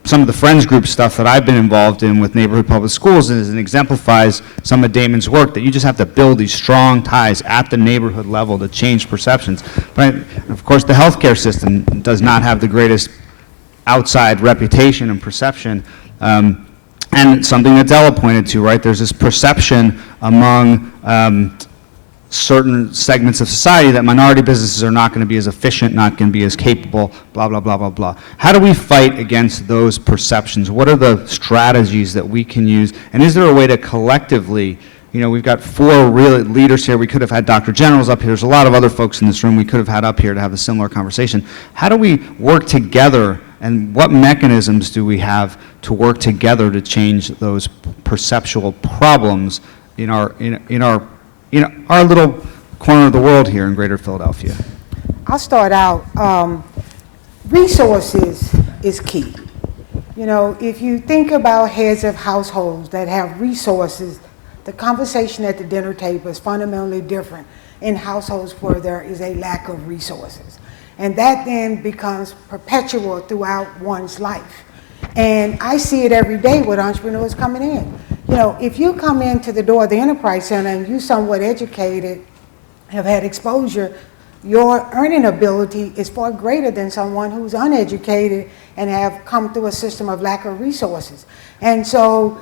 some of the Friends Group stuff that I've been involved in with neighborhood public schools exemplifies some of Damon's work, that you just have to build these strong ties at the neighborhood level to change perceptions. But of course, the healthcare system does not have the greatest outside reputation and perception. And something that Della pointed to, right? There's this perception among certain segments of society that minority businesses are not going to be as efficient, not going to be as capable, blah, blah, blah, blah, blah. How do we fight against those perceptions? What are the strategies that we can use? And is there a way to collectively, you know, we've got 4 real leaders here. We could have had Dr. Generals up here. There's a lot of other folks in this room we could have had up here to have a similar conversation. How do we work together, and what mechanisms do we have to work together to change those perceptual problems in our little corner of the world here in Greater Philadelphia? I'll start out. Resources is key. You know, if you think about heads of households that have resources, the conversation at the dinner table is fundamentally different in households where there is a lack of resources. And that then becomes perpetual throughout one's life. And I see it every day with entrepreneurs coming in. You know, if you come into the door of the Enterprise Center and you somewhat educated, have had exposure, your earning ability is far greater than someone who's uneducated and have come through a system of lack of resources. And so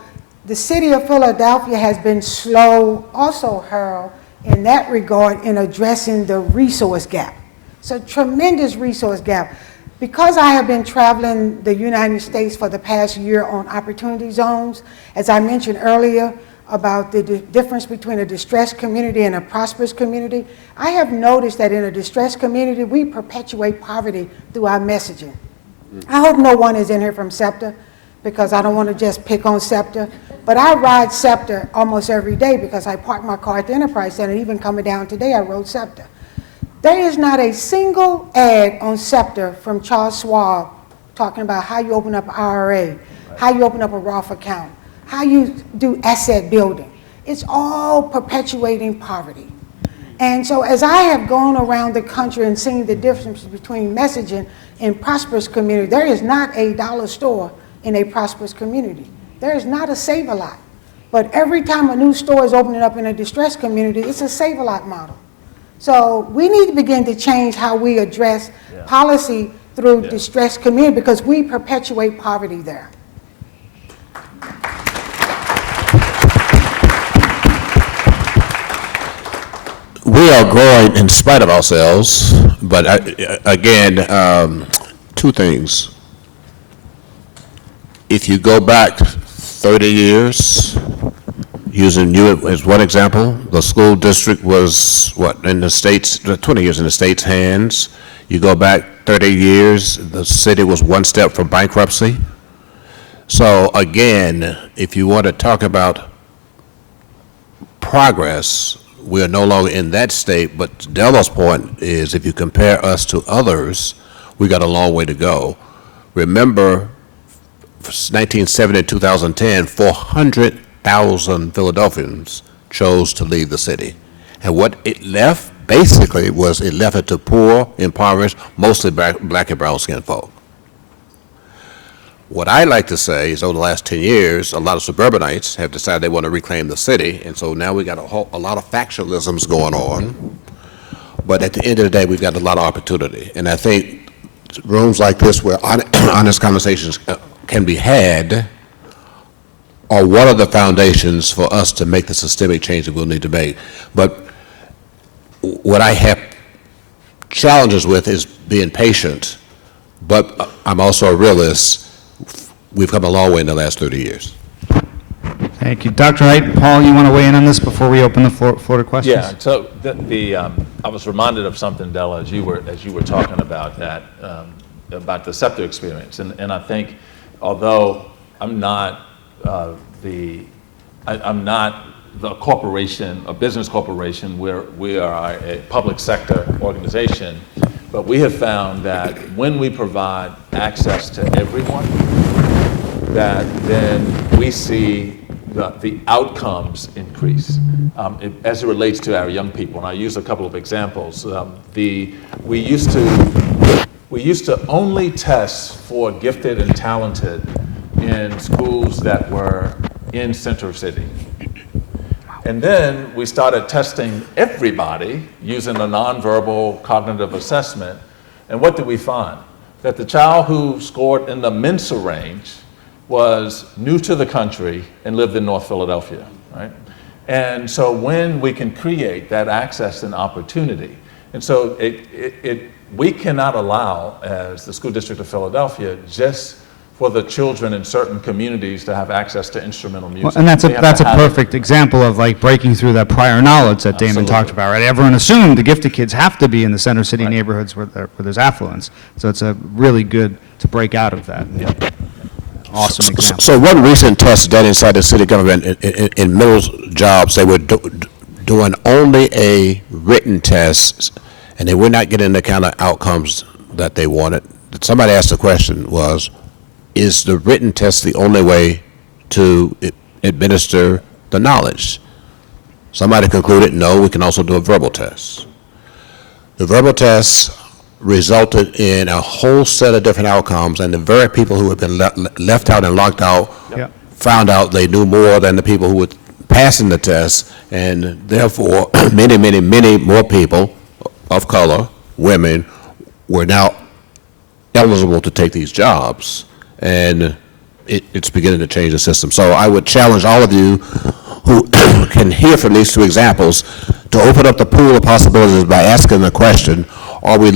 the city of Philadelphia has been slow also, Harold, in that regard in addressing the resource gap. It's a tremendous resource gap. Because I have been traveling the United States for the past year on opportunity zones, as I mentioned earlier about the difference between a distressed community and a prosperous community, I have noticed that in a distressed community, we perpetuate poverty through our messaging. I hope no one is in here from SEPTA, because I don't want to just pick on SEPTA, but I ride SEPTA almost every day because I park my car at the Enterprise Center. Even coming down today, I rode SEPTA. There is not a single ad on SEPTA from Charles Schwab talking about how you open up an IRA, how you open up a Roth account, how you do asset building. It's all perpetuating poverty. And so as I have gone around the country and seen the difference between messaging in prosperous community, there is not a dollar store in a prosperous community. There is not a Save-A-Lot. But every time a new store is opening up in a distressed community, it's a Save-A-Lot model. So we need to begin to change how we address policy through distressed community, because we perpetuate poverty there. We are growing in spite of ourselves, but again, two things. If you go back 30 years, using you as one example, the school district was, what, in the state's, 20 years in the state's hands. You go back 30 years, the city was one step from bankruptcy. So again, if you want to talk about progress, we are no longer in that state, but Della's point is if you compare us to others, we got a long way to go. Remember, 1970 and 2010, 400,000 Philadelphians chose to leave the city. And what it left, basically, was it left it to poor, impoverished, mostly black and brown skinned folk. What I like to say is over the last 10 years, a lot of suburbanites have decided they want to reclaim the city, and so now we got a lot of factionalisms going on. But at the end of the day, we've got a lot of opportunity. And I think rooms like this where honest conversations can be had are one of the foundations for us to make the systemic change that we'll need to make. But what I have challenges with is being patient, but I'm also a realist. We've come a long way in the last 30 years. Thank you. Dr. Hite, Paul, you want to weigh in on this before we open the floor to questions? Yeah, so I was reminded of something, Della, as you were talking about that, about the SEPTA experience. And I think, although I'm not I'm not the corporation, a business corporation, where we are a public sector organization, but we have found that when we provide access to everyone, that then we see the outcomes increase as it relates to our young people. And I use a couple of examples. We used to only test for gifted and talented in schools that were in Center City. And then we started testing everybody using a nonverbal cognitive assessment. And what did we find? That the child who scored in the Mensa range was new to the country and lived in North Philadelphia, right? And so when we can create that access and opportunity, and so we cannot allow, as the School District of Philadelphia, just for the children in certain communities to have access to instrumental music. Well, and that's a perfect example of like breaking through that prior knowledge that Damon talked about, right? Everyone assumed the gifted kids have to be in the Center City neighborhoods where there's affluence. So it's a really good to break out of that. Yeah. Awesome example. So one recent test done inside the city government in middle jobs, they were doing only a written test, and they were not getting the kind of outcomes that they wanted. Somebody asked the question was, is the written test the only way to administer the knowledge? Somebody concluded, no, we can also do a verbal test. The verbal test resulted in a whole set of different outcomes, and the very people who have been left out and locked out found out they knew more than the people who were passing the test, and therefore, many, many, many more people of color, women, were now eligible to take these jobs, and it's beginning to change the system. So I would challenge all of you who can hear from these two examples to open up the pool of possibilities by asking the question, are we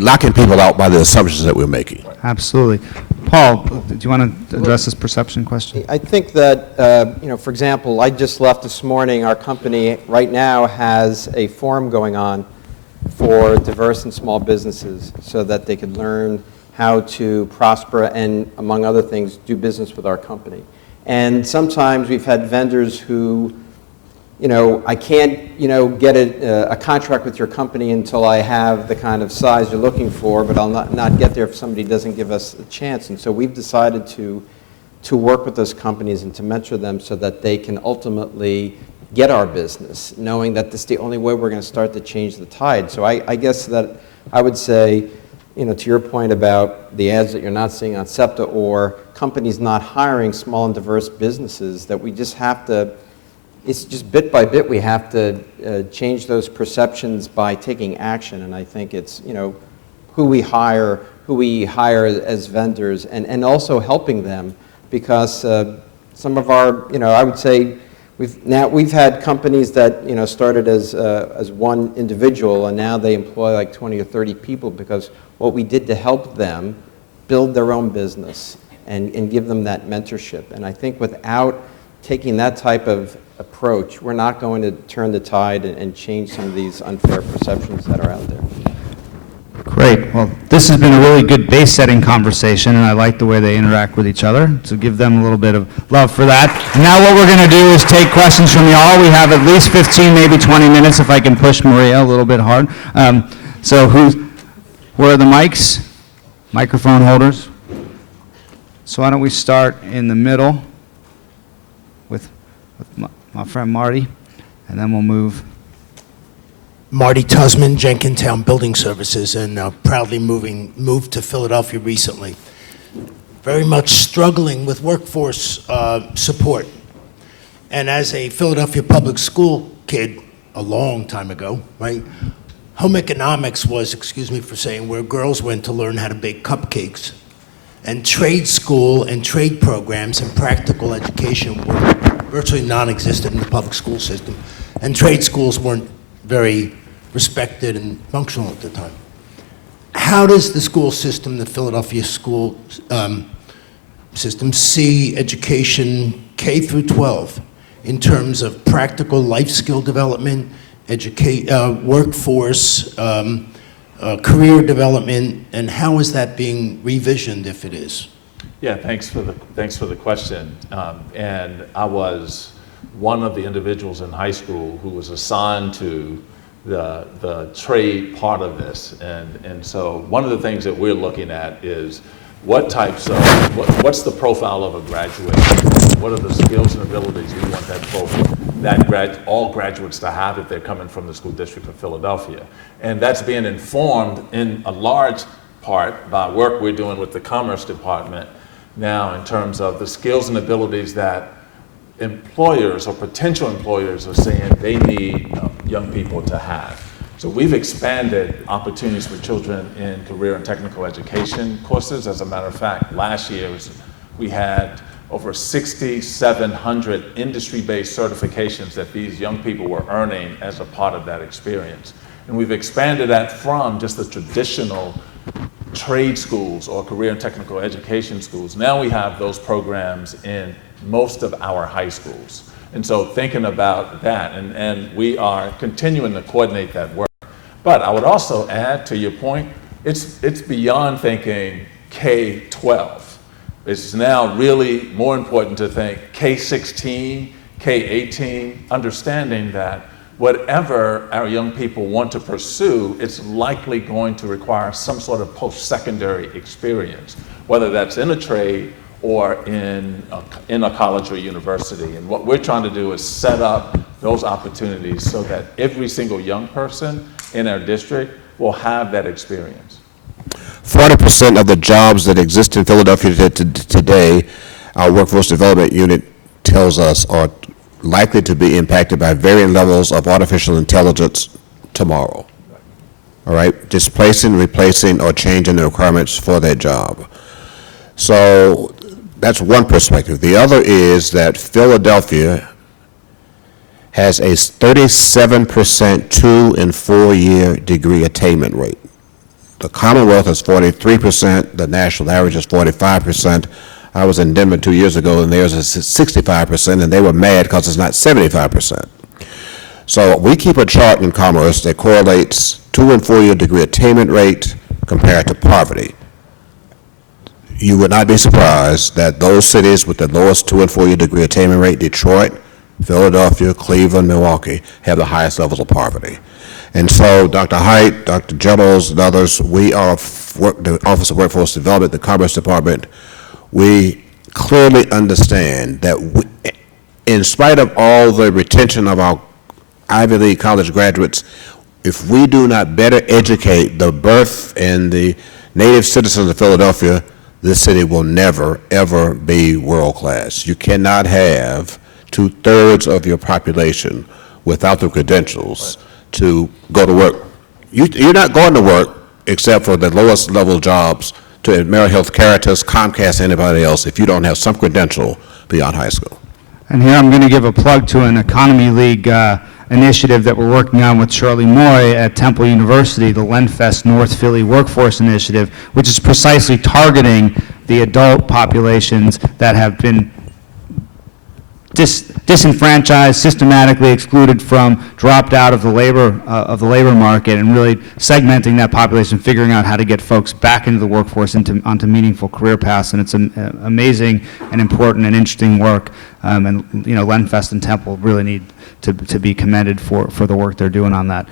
locking people out by the assumptions that we're making? Absolutely. Paul, do you want to address this perception question? I think that, for example, I just left this morning. Our company right now has a forum going on for diverse and small businesses so that they could learn how to prosper and, among other things, do business with our company. And sometimes we've had vendors who, I can't, get a contract with your company until I have the kind of size you're looking for, but I'll not get there if somebody doesn't give us a chance. And so we've decided to work with those companies and to mentor them so that they can ultimately get our business, knowing that this is the only way we're going to start to change the tide. So I guess that I would say, to your point about the ads that you're not seeing on SEPTA or companies not hiring small and diverse businesses, that we just have to, it's just bit by bit we have to change those perceptions by taking action. And I think it's, who we hire as vendors, and also helping them, because some of our, I would say, we've had companies that started as one individual, and now they employ like 20 or 30 people because what we did to help them build their own business and give them that mentorship. And I think without taking that type of approach, we're not going to turn the tide and change some of these unfair perceptions that are out there. Great. Well, this has been a really good base-setting conversation, and I like the way they interact with each other, so give them a little bit of love for that. And now what we're going to do is take questions from y'all. We have at least 15, maybe 20 minutes, if I can push Maria a little bit hard. Where are the mics? Microphone holders. So why don't we start in the middle with my friend Marty, and then we'll move. Marty Tusman, Jenkintown Building Services, and proudly moved to Philadelphia recently. Very much struggling with workforce support. And as a Philadelphia public school kid a long time ago, right, home economics was, excuse me for saying, where girls went to learn how to bake cupcakes. And trade school and trade programs and practical education were virtually non-existent in the public school system. And trade schools weren't very respected and functional at the time. How does the school system, the Philadelphia school system, see education K through 12 in terms of practical life skill development, workforce, career development, and how is that being revisioned if it is? Yeah, thanks for the question. And I was one of the individuals in high school who was assigned to the trade part of this. And so one of the things that we're looking at is what's the profile of a graduate? What are the skills and abilities we want all graduates to have if they're coming from the school district of Philadelphia? And that's being informed in a large part by work we're doing with the Commerce Department now in terms of the skills and abilities that employers or potential employers are saying they need young people to have. So we've expanded opportunities for children in career and technical education courses. As a matter of fact, last year we had over 6,700 industry-based certifications that these young people were earning as a part of that experience. And we've expanded that from just the traditional trade schools or career and technical education schools. Now we have those programs in most of our high schools. And so thinking about that, and we are continuing to coordinate that work. But I would also add to your point, it's beyond thinking K-12. It's now really more important to think K-16, K-18, understanding that whatever our young people want to pursue, it's likely going to require some sort of post-secondary experience, whether that's in a trade or in a college or university. And what we're trying to do is set up those opportunities so that every single young person in our district will have that experience. 40% of the jobs that exist in Philadelphia today our workforce development unit tells us are likely to be impacted by varying levels of artificial intelligence tomorrow. All right, displacing, replacing, or changing the requirements for that job. So that's one perspective. The other is that Philadelphia has a 37% 2- and 4-year degree attainment rate. The Commonwealth is 43%, the national average is 45%. I was in Denver 2 years ago, and theirs is 65%, and they were mad because it's not 75%. So we keep a chart in Commerce that correlates 2- and 4-year degree attainment rate compared to poverty. You would not be surprised that those cities with the lowest 2- and 4-year degree attainment rate, Detroit, Philadelphia, Cleveland, Milwaukee, have the highest levels of poverty. And so Dr. Hite, Dr. Jellos, and others, we are, the Office of Workforce Development, the Commerce Department, we clearly understand that we, in spite of all the retention of our Ivy League college graduates, if we do not better educate the birth and the native citizens of Philadelphia, this city will never, ever be world-class. You cannot have 2/3 of your population without the credentials to go to work. You're not going to work except for the lowest level jobs to AmeriHealth, Caritas, Comcast, anybody else if you don't have some credential beyond high school. And here I'm going to give a plug to an Economy League initiative that we're working on with Shirley Moy at Temple University, the Lenfest North Philly Workforce Initiative, which is precisely targeting the adult populations that have been disenfranchised, systematically excluded from, dropped out of the labor market, and really segmenting that population, figuring out how to get folks back into the workforce, onto meaningful career paths. And it's amazing and important and interesting work. And you know, Lenfest and Temple really need to be commended for the work they're doing on that.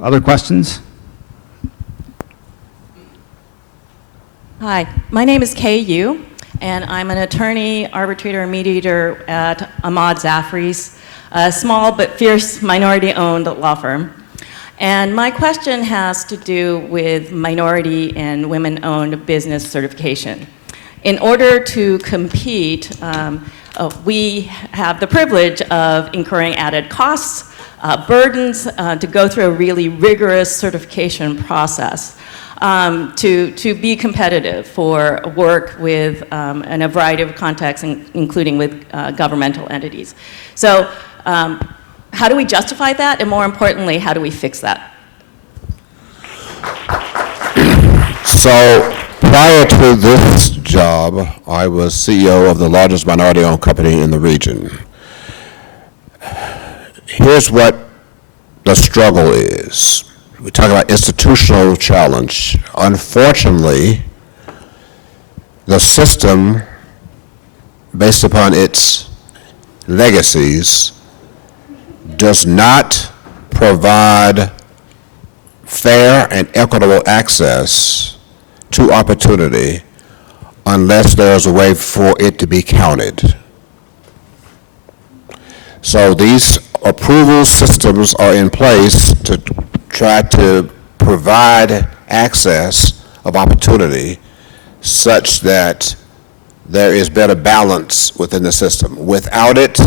Other questions? Hi, my name is Kay Yu, and I'm an attorney, arbitrator, and mediator at Ahmad Zafri's, a small but fierce minority-owned law firm. And my question has to do with minority and women-owned business certification. In order to compete, we have the privilege of incurring added costs, burdens, to go through a really rigorous certification process. To be competitive for work with in a variety of contexts, including with governmental entities. So how do we justify that? And more importantly, how do we fix that? So prior to this job, I was CEO of the largest minority-owned company in the region. Here's what the struggle is. We talk about institutional challenge. Unfortunately, the system, based upon its legacies, does not provide fair and equitable access to opportunity unless there's a way for it to be counted. So these approval systems are in place to try to provide access of opportunity such that there is better balance within the system. Without it,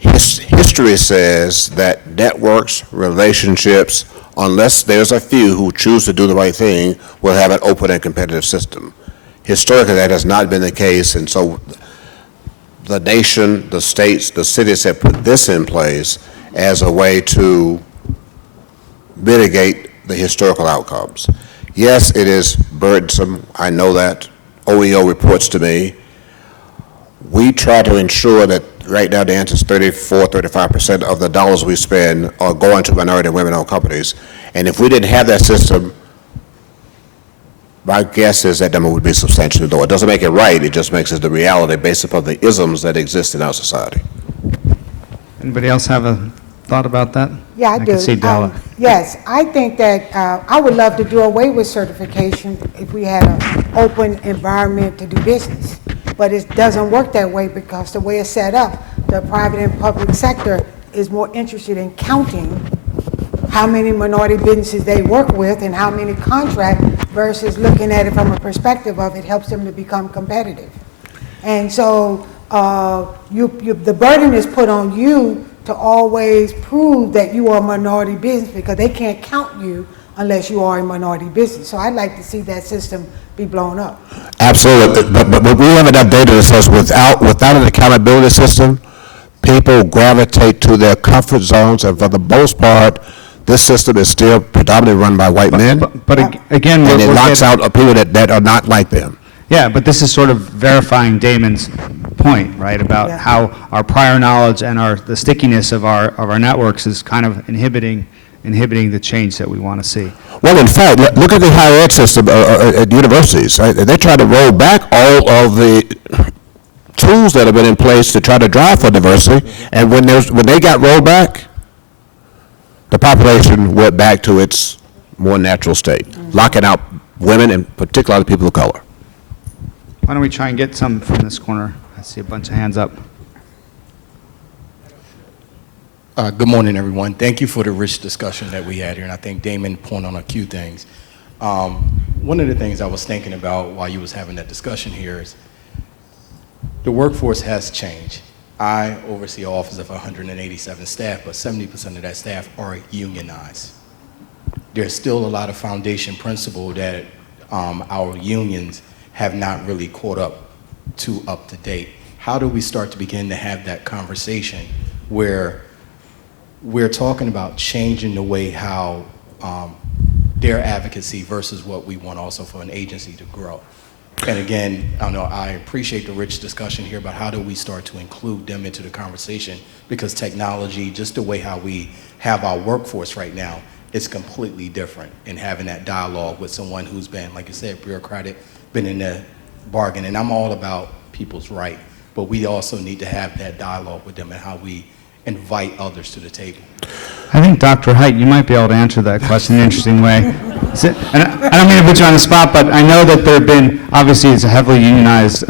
history says that networks, relationships, unless there's a few who choose to do the right thing, will have an open and competitive system. Historically, that has not been the case, and so the nation, the states, the cities have put this in place as a way to mitigate the historical outcomes. Yes, it is burdensome. I know that. OEO reports to me. We try to ensure that right now the answer is 34-35% of the dollars we spend are going to minority and women-owned companies. And if we didn't have that system, my guess is that number would be substantially lower. It doesn't make it right, it just makes it the reality based upon the isms that exist in our society. Anybody else have a thought about that? Yeah, I do. can see Della. Yes, I think that I would love to do away with certification if we had an open environment to do business. But it doesn't work that way because the way it's set up, the private and public sector is more interested in counting how many minority businesses they work with and how many contract versus looking at it from a perspective of it helps them to become competitive. And so the burden is put on you to always prove that you are a minority business, because they can't count you unless you are a minority business. So I'd like to see that system be blown up. Absolutely, but we have enough data that says without an accountability system, people gravitate to their comfort zones, and for the most part, this system is still predominantly run by white men. But again, and it locks out people that are not like them. Yeah, but this is sort of verifying Damon's point, right, about how our prior knowledge and the stickiness of our networks is kind of inhibiting the change that we want to see. Well, in fact, look at the higher ed system at universities. Right? They try to roll back all of the tools that have been in place to try to drive for diversity, and when they got rolled back, the population went back to its more natural state, locking out women and particularly people of color. Why don't we try and get some from this corner? I see a bunch of hands up. Good morning, everyone. Thank you for the rich discussion that we had here, and I think Damon pointed on a few things. One of the things I was thinking about while you was having that discussion here is the workforce has changed. I oversee an office of 187 staff, but 70% of that staff are unionized. There's still a lot of foundation principle that our unions have not really caught up to date. How do we start to begin to have that conversation where we're talking about changing the way how their advocacy versus what we want also for an agency to grow? And again, I appreciate the rich discussion here about how do we start to include them into the conversation, because technology, just the way how we have our workforce right now, is completely different, and having that dialogue with someone who's been, like I said, bureaucratic, been in the bargain. And I'm all about people's right, but we also need to have that dialogue with them and how we invite others to the table. I think, Dr. Hite, you might be able to answer that question in an interesting way. And I don't mean to put you on the spot, but I know that there have been, obviously it's a heavily unionized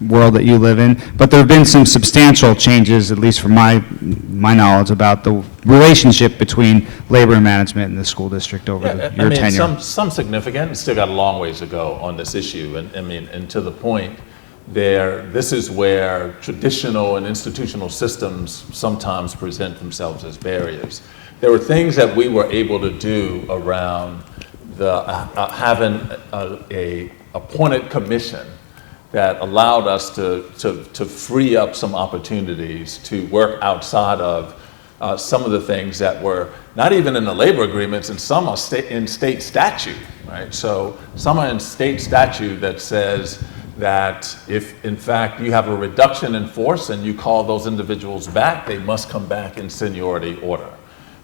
world that you live in, but there have been some substantial changes, at least from my knowledge, about the relationship between labor and management in the school district over your tenure. Some significant, still got a long ways to go on this issue. And to the point, this is where traditional and institutional systems sometimes present themselves as barriers. There were things that we were able to do around having a appointed commission that allowed us to free up some opportunities to work outside of some of the things that were not even in the labor agreements, and some are in state statute, right? So some are in state statute that says that if, in fact, you have a reduction in force and you call those individuals back, they must come back in seniority order.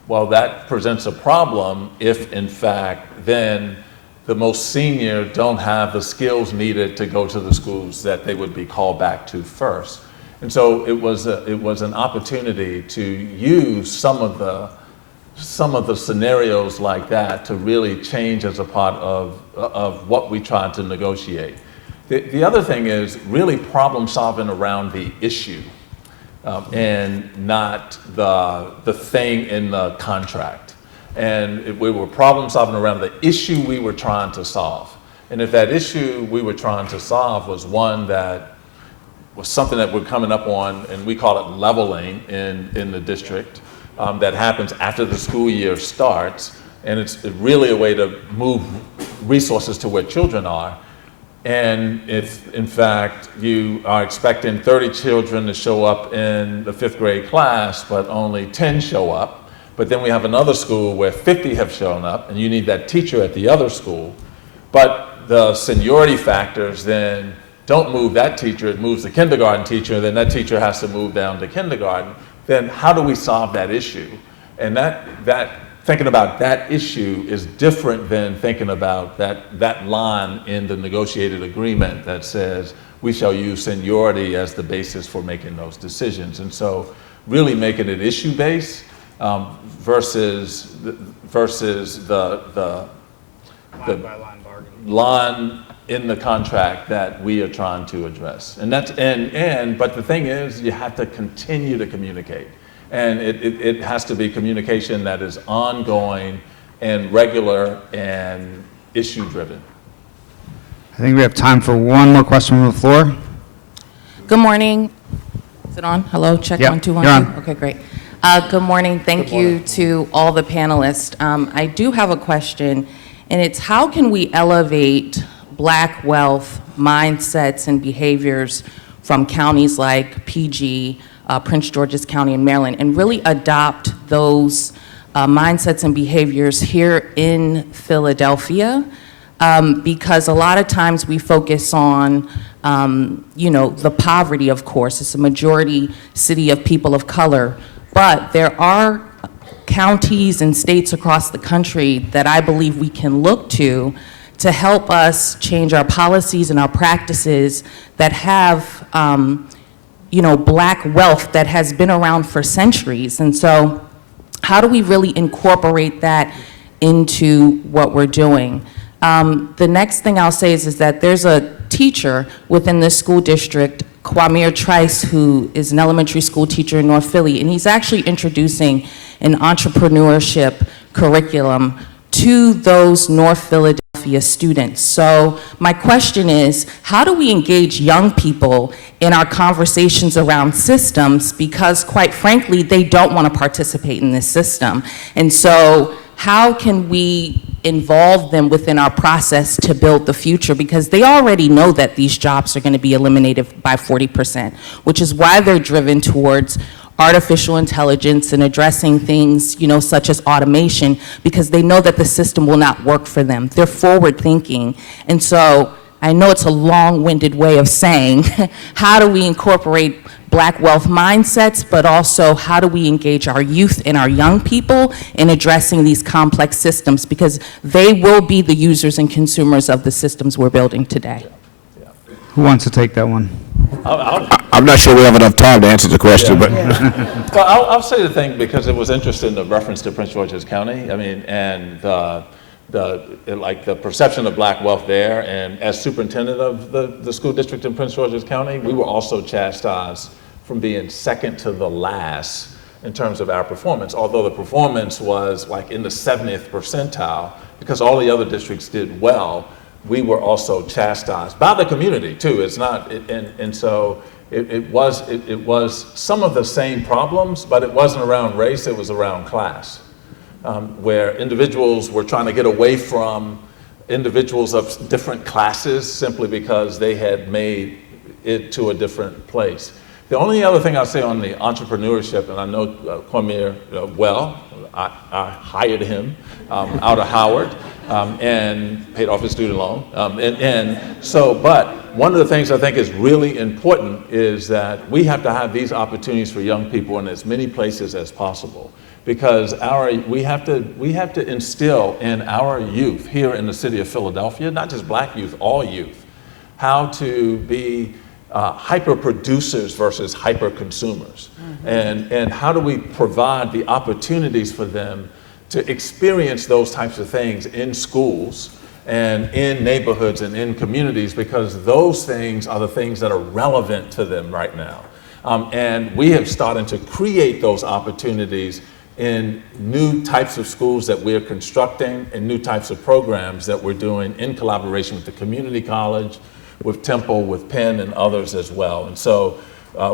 Well, that presents a problem if, in fact, then the most senior don't have the skills needed to go to the schools that they would be called back to first. And so it was an opportunity to use some of the scenarios like that to really change as a part of what we tried to negotiate. The other thing is really problem solving around the issue and not the thing in the contract. And we were problem solving around the issue we were trying to solve. And if that issue we were trying to solve was one that was something that we're coming up on, and we call it leveling in the district, that happens after the school year starts, and it's really a way to move resources to where children are. And if, in fact, you are expecting 30 children to show up in the 5th grade class, but only 10 show up, but then we have another school where 50 have shown up, and you need that teacher at the other school, but the seniority factors then don't move that teacher, it moves the kindergarten teacher, and then that teacher has to move down to kindergarten, then how do we solve that issue? And thinking about that issue is different than thinking about that line in the negotiated agreement that says we shall use seniority as the basis for making those decisions. And so really making it issue-based versus the line in the contract that we are trying to address. But the thing is, you have to continue to communicate. And it has to be communication that is ongoing and regular and issue-driven. I think we have time for one more question from the floor. Good morning. Is it on? Hello, check Yep, 1, 2, 1, you're 2. on. Okay, great. Good morning. Thank you to all the panelists. I do have a question, and it's how can we elevate Black wealth mindsets and behaviors from counties like PG, Prince George's County in Maryland, and really adopt those mindsets and behaviors here in Philadelphia? Because a lot of times we focus on, the poverty, of course. It's a majority city of people of color, but there are counties and states across the country that I believe we can look to help us change our policies and our practices that have, Black wealth that has been around for centuries. And so how do we really incorporate that into what we're doing? The next thing I'll say is that there's a teacher within this school district, Kwame Trice, who is an elementary school teacher in North Philly, and he's actually introducing an entrepreneurship curriculum to those North Philadelphia students. So my question is, how do we engage young people in our conversations around systems? Because quite frankly, they don't want to participate in this system. And so how can we involve them within our process to build the future? Because they already know that these jobs are going to be eliminated by 40%, which is why they're driven towards artificial intelligence and addressing things, such as automation, because they know that the system will not work for them. They're forward thinking. And so I know it's a long-winded way of saying, how do we incorporate Black wealth mindsets, but also how do we engage our youth and our young people in addressing these complex systems, because they will be the users and consumers of the systems we're building today. Who wants to take that one? I'm not sure we have enough time to answer the question, but Well, I'll say the thing because it was interesting, the reference to Prince George's County. I mean, and the perception of Black wealth there. And as superintendent of the school district in Prince George's County, we were also chastised from being second to the last in terms of our performance, although the performance was like in the 70th percentile, because all the other districts did well. We were also chastised by the community too. It's not, and so it was some of the same problems, but it wasn't around race, it was around class, where individuals were trying to get away from individuals of different classes simply because they had made it to a different place. The only other thing I'll say on the entrepreneurship, and I know Kwame well, I hired him out of Howard and paid off his student loan. But one of the things I think is really important is that we have to have these opportunities for young people in as many places as possible, because we have to instill in our youth here in the city of Philadelphia, not just Black youth, all youth, how to be hyper producers versus hyper consumers, and how do we provide the opportunities for them to experience those types of things in schools and in neighborhoods and in communities, because those things are the things that are relevant to them right now. And we have started to create those opportunities in new types of schools that we're constructing and new types of programs that we're doing in collaboration with the community college, with Temple, with Penn, and others as well. And so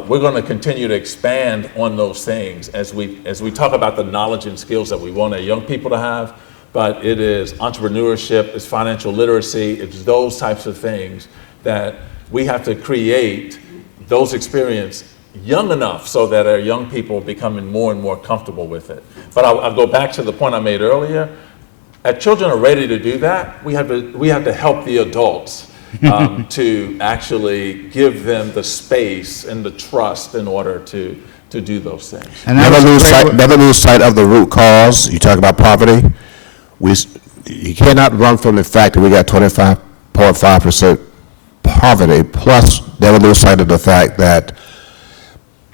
we're going to continue to expand on those things as we talk about the knowledge and skills that we want our young people to have. But it is entrepreneurship, it's financial literacy, it's those types of things that we have to create those experiences young enough so that our young people are becoming more and more comfortable with it. But I'll go back to the point I made earlier. As children are ready to do that, we have to help the adults to actually give them the space and the trust in order to do those things. And never lose sight of the root cause. You talk about poverty. You cannot run from the fact that we got 25.5% poverty, plus never lose sight of the fact that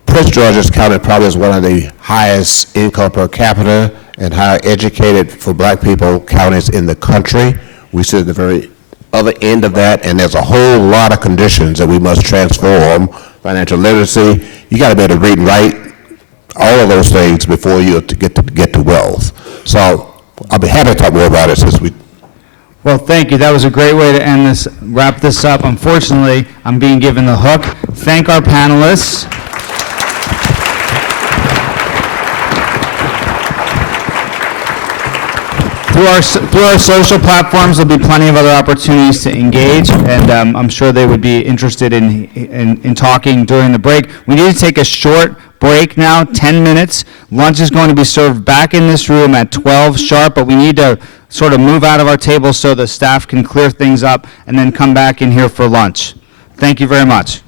Prince George's County probably is one of the highest income per capita and higher educated for Black people counties in the country. We sit at the very other end of that, and there's a whole lot of conditions that we must transform. Financial literacy, you got to be able to read and write, all of those things before you get to wealth. So I'll be happy to talk more about it since we. Well, thank you. That was a great way to end this, wrap this up. Unfortunately, I'm being given the hook. Thank our panelists. Through our social platforms, there'll be plenty of other opportunities to engage, and I'm sure they would be interested in talking during the break. We need to take a short break now, 10 minutes. Lunch is going to be served back in this room at 12 sharp, but we need to sort of move out of our table so the staff can clear things up and then come back in here for lunch. Thank you very much.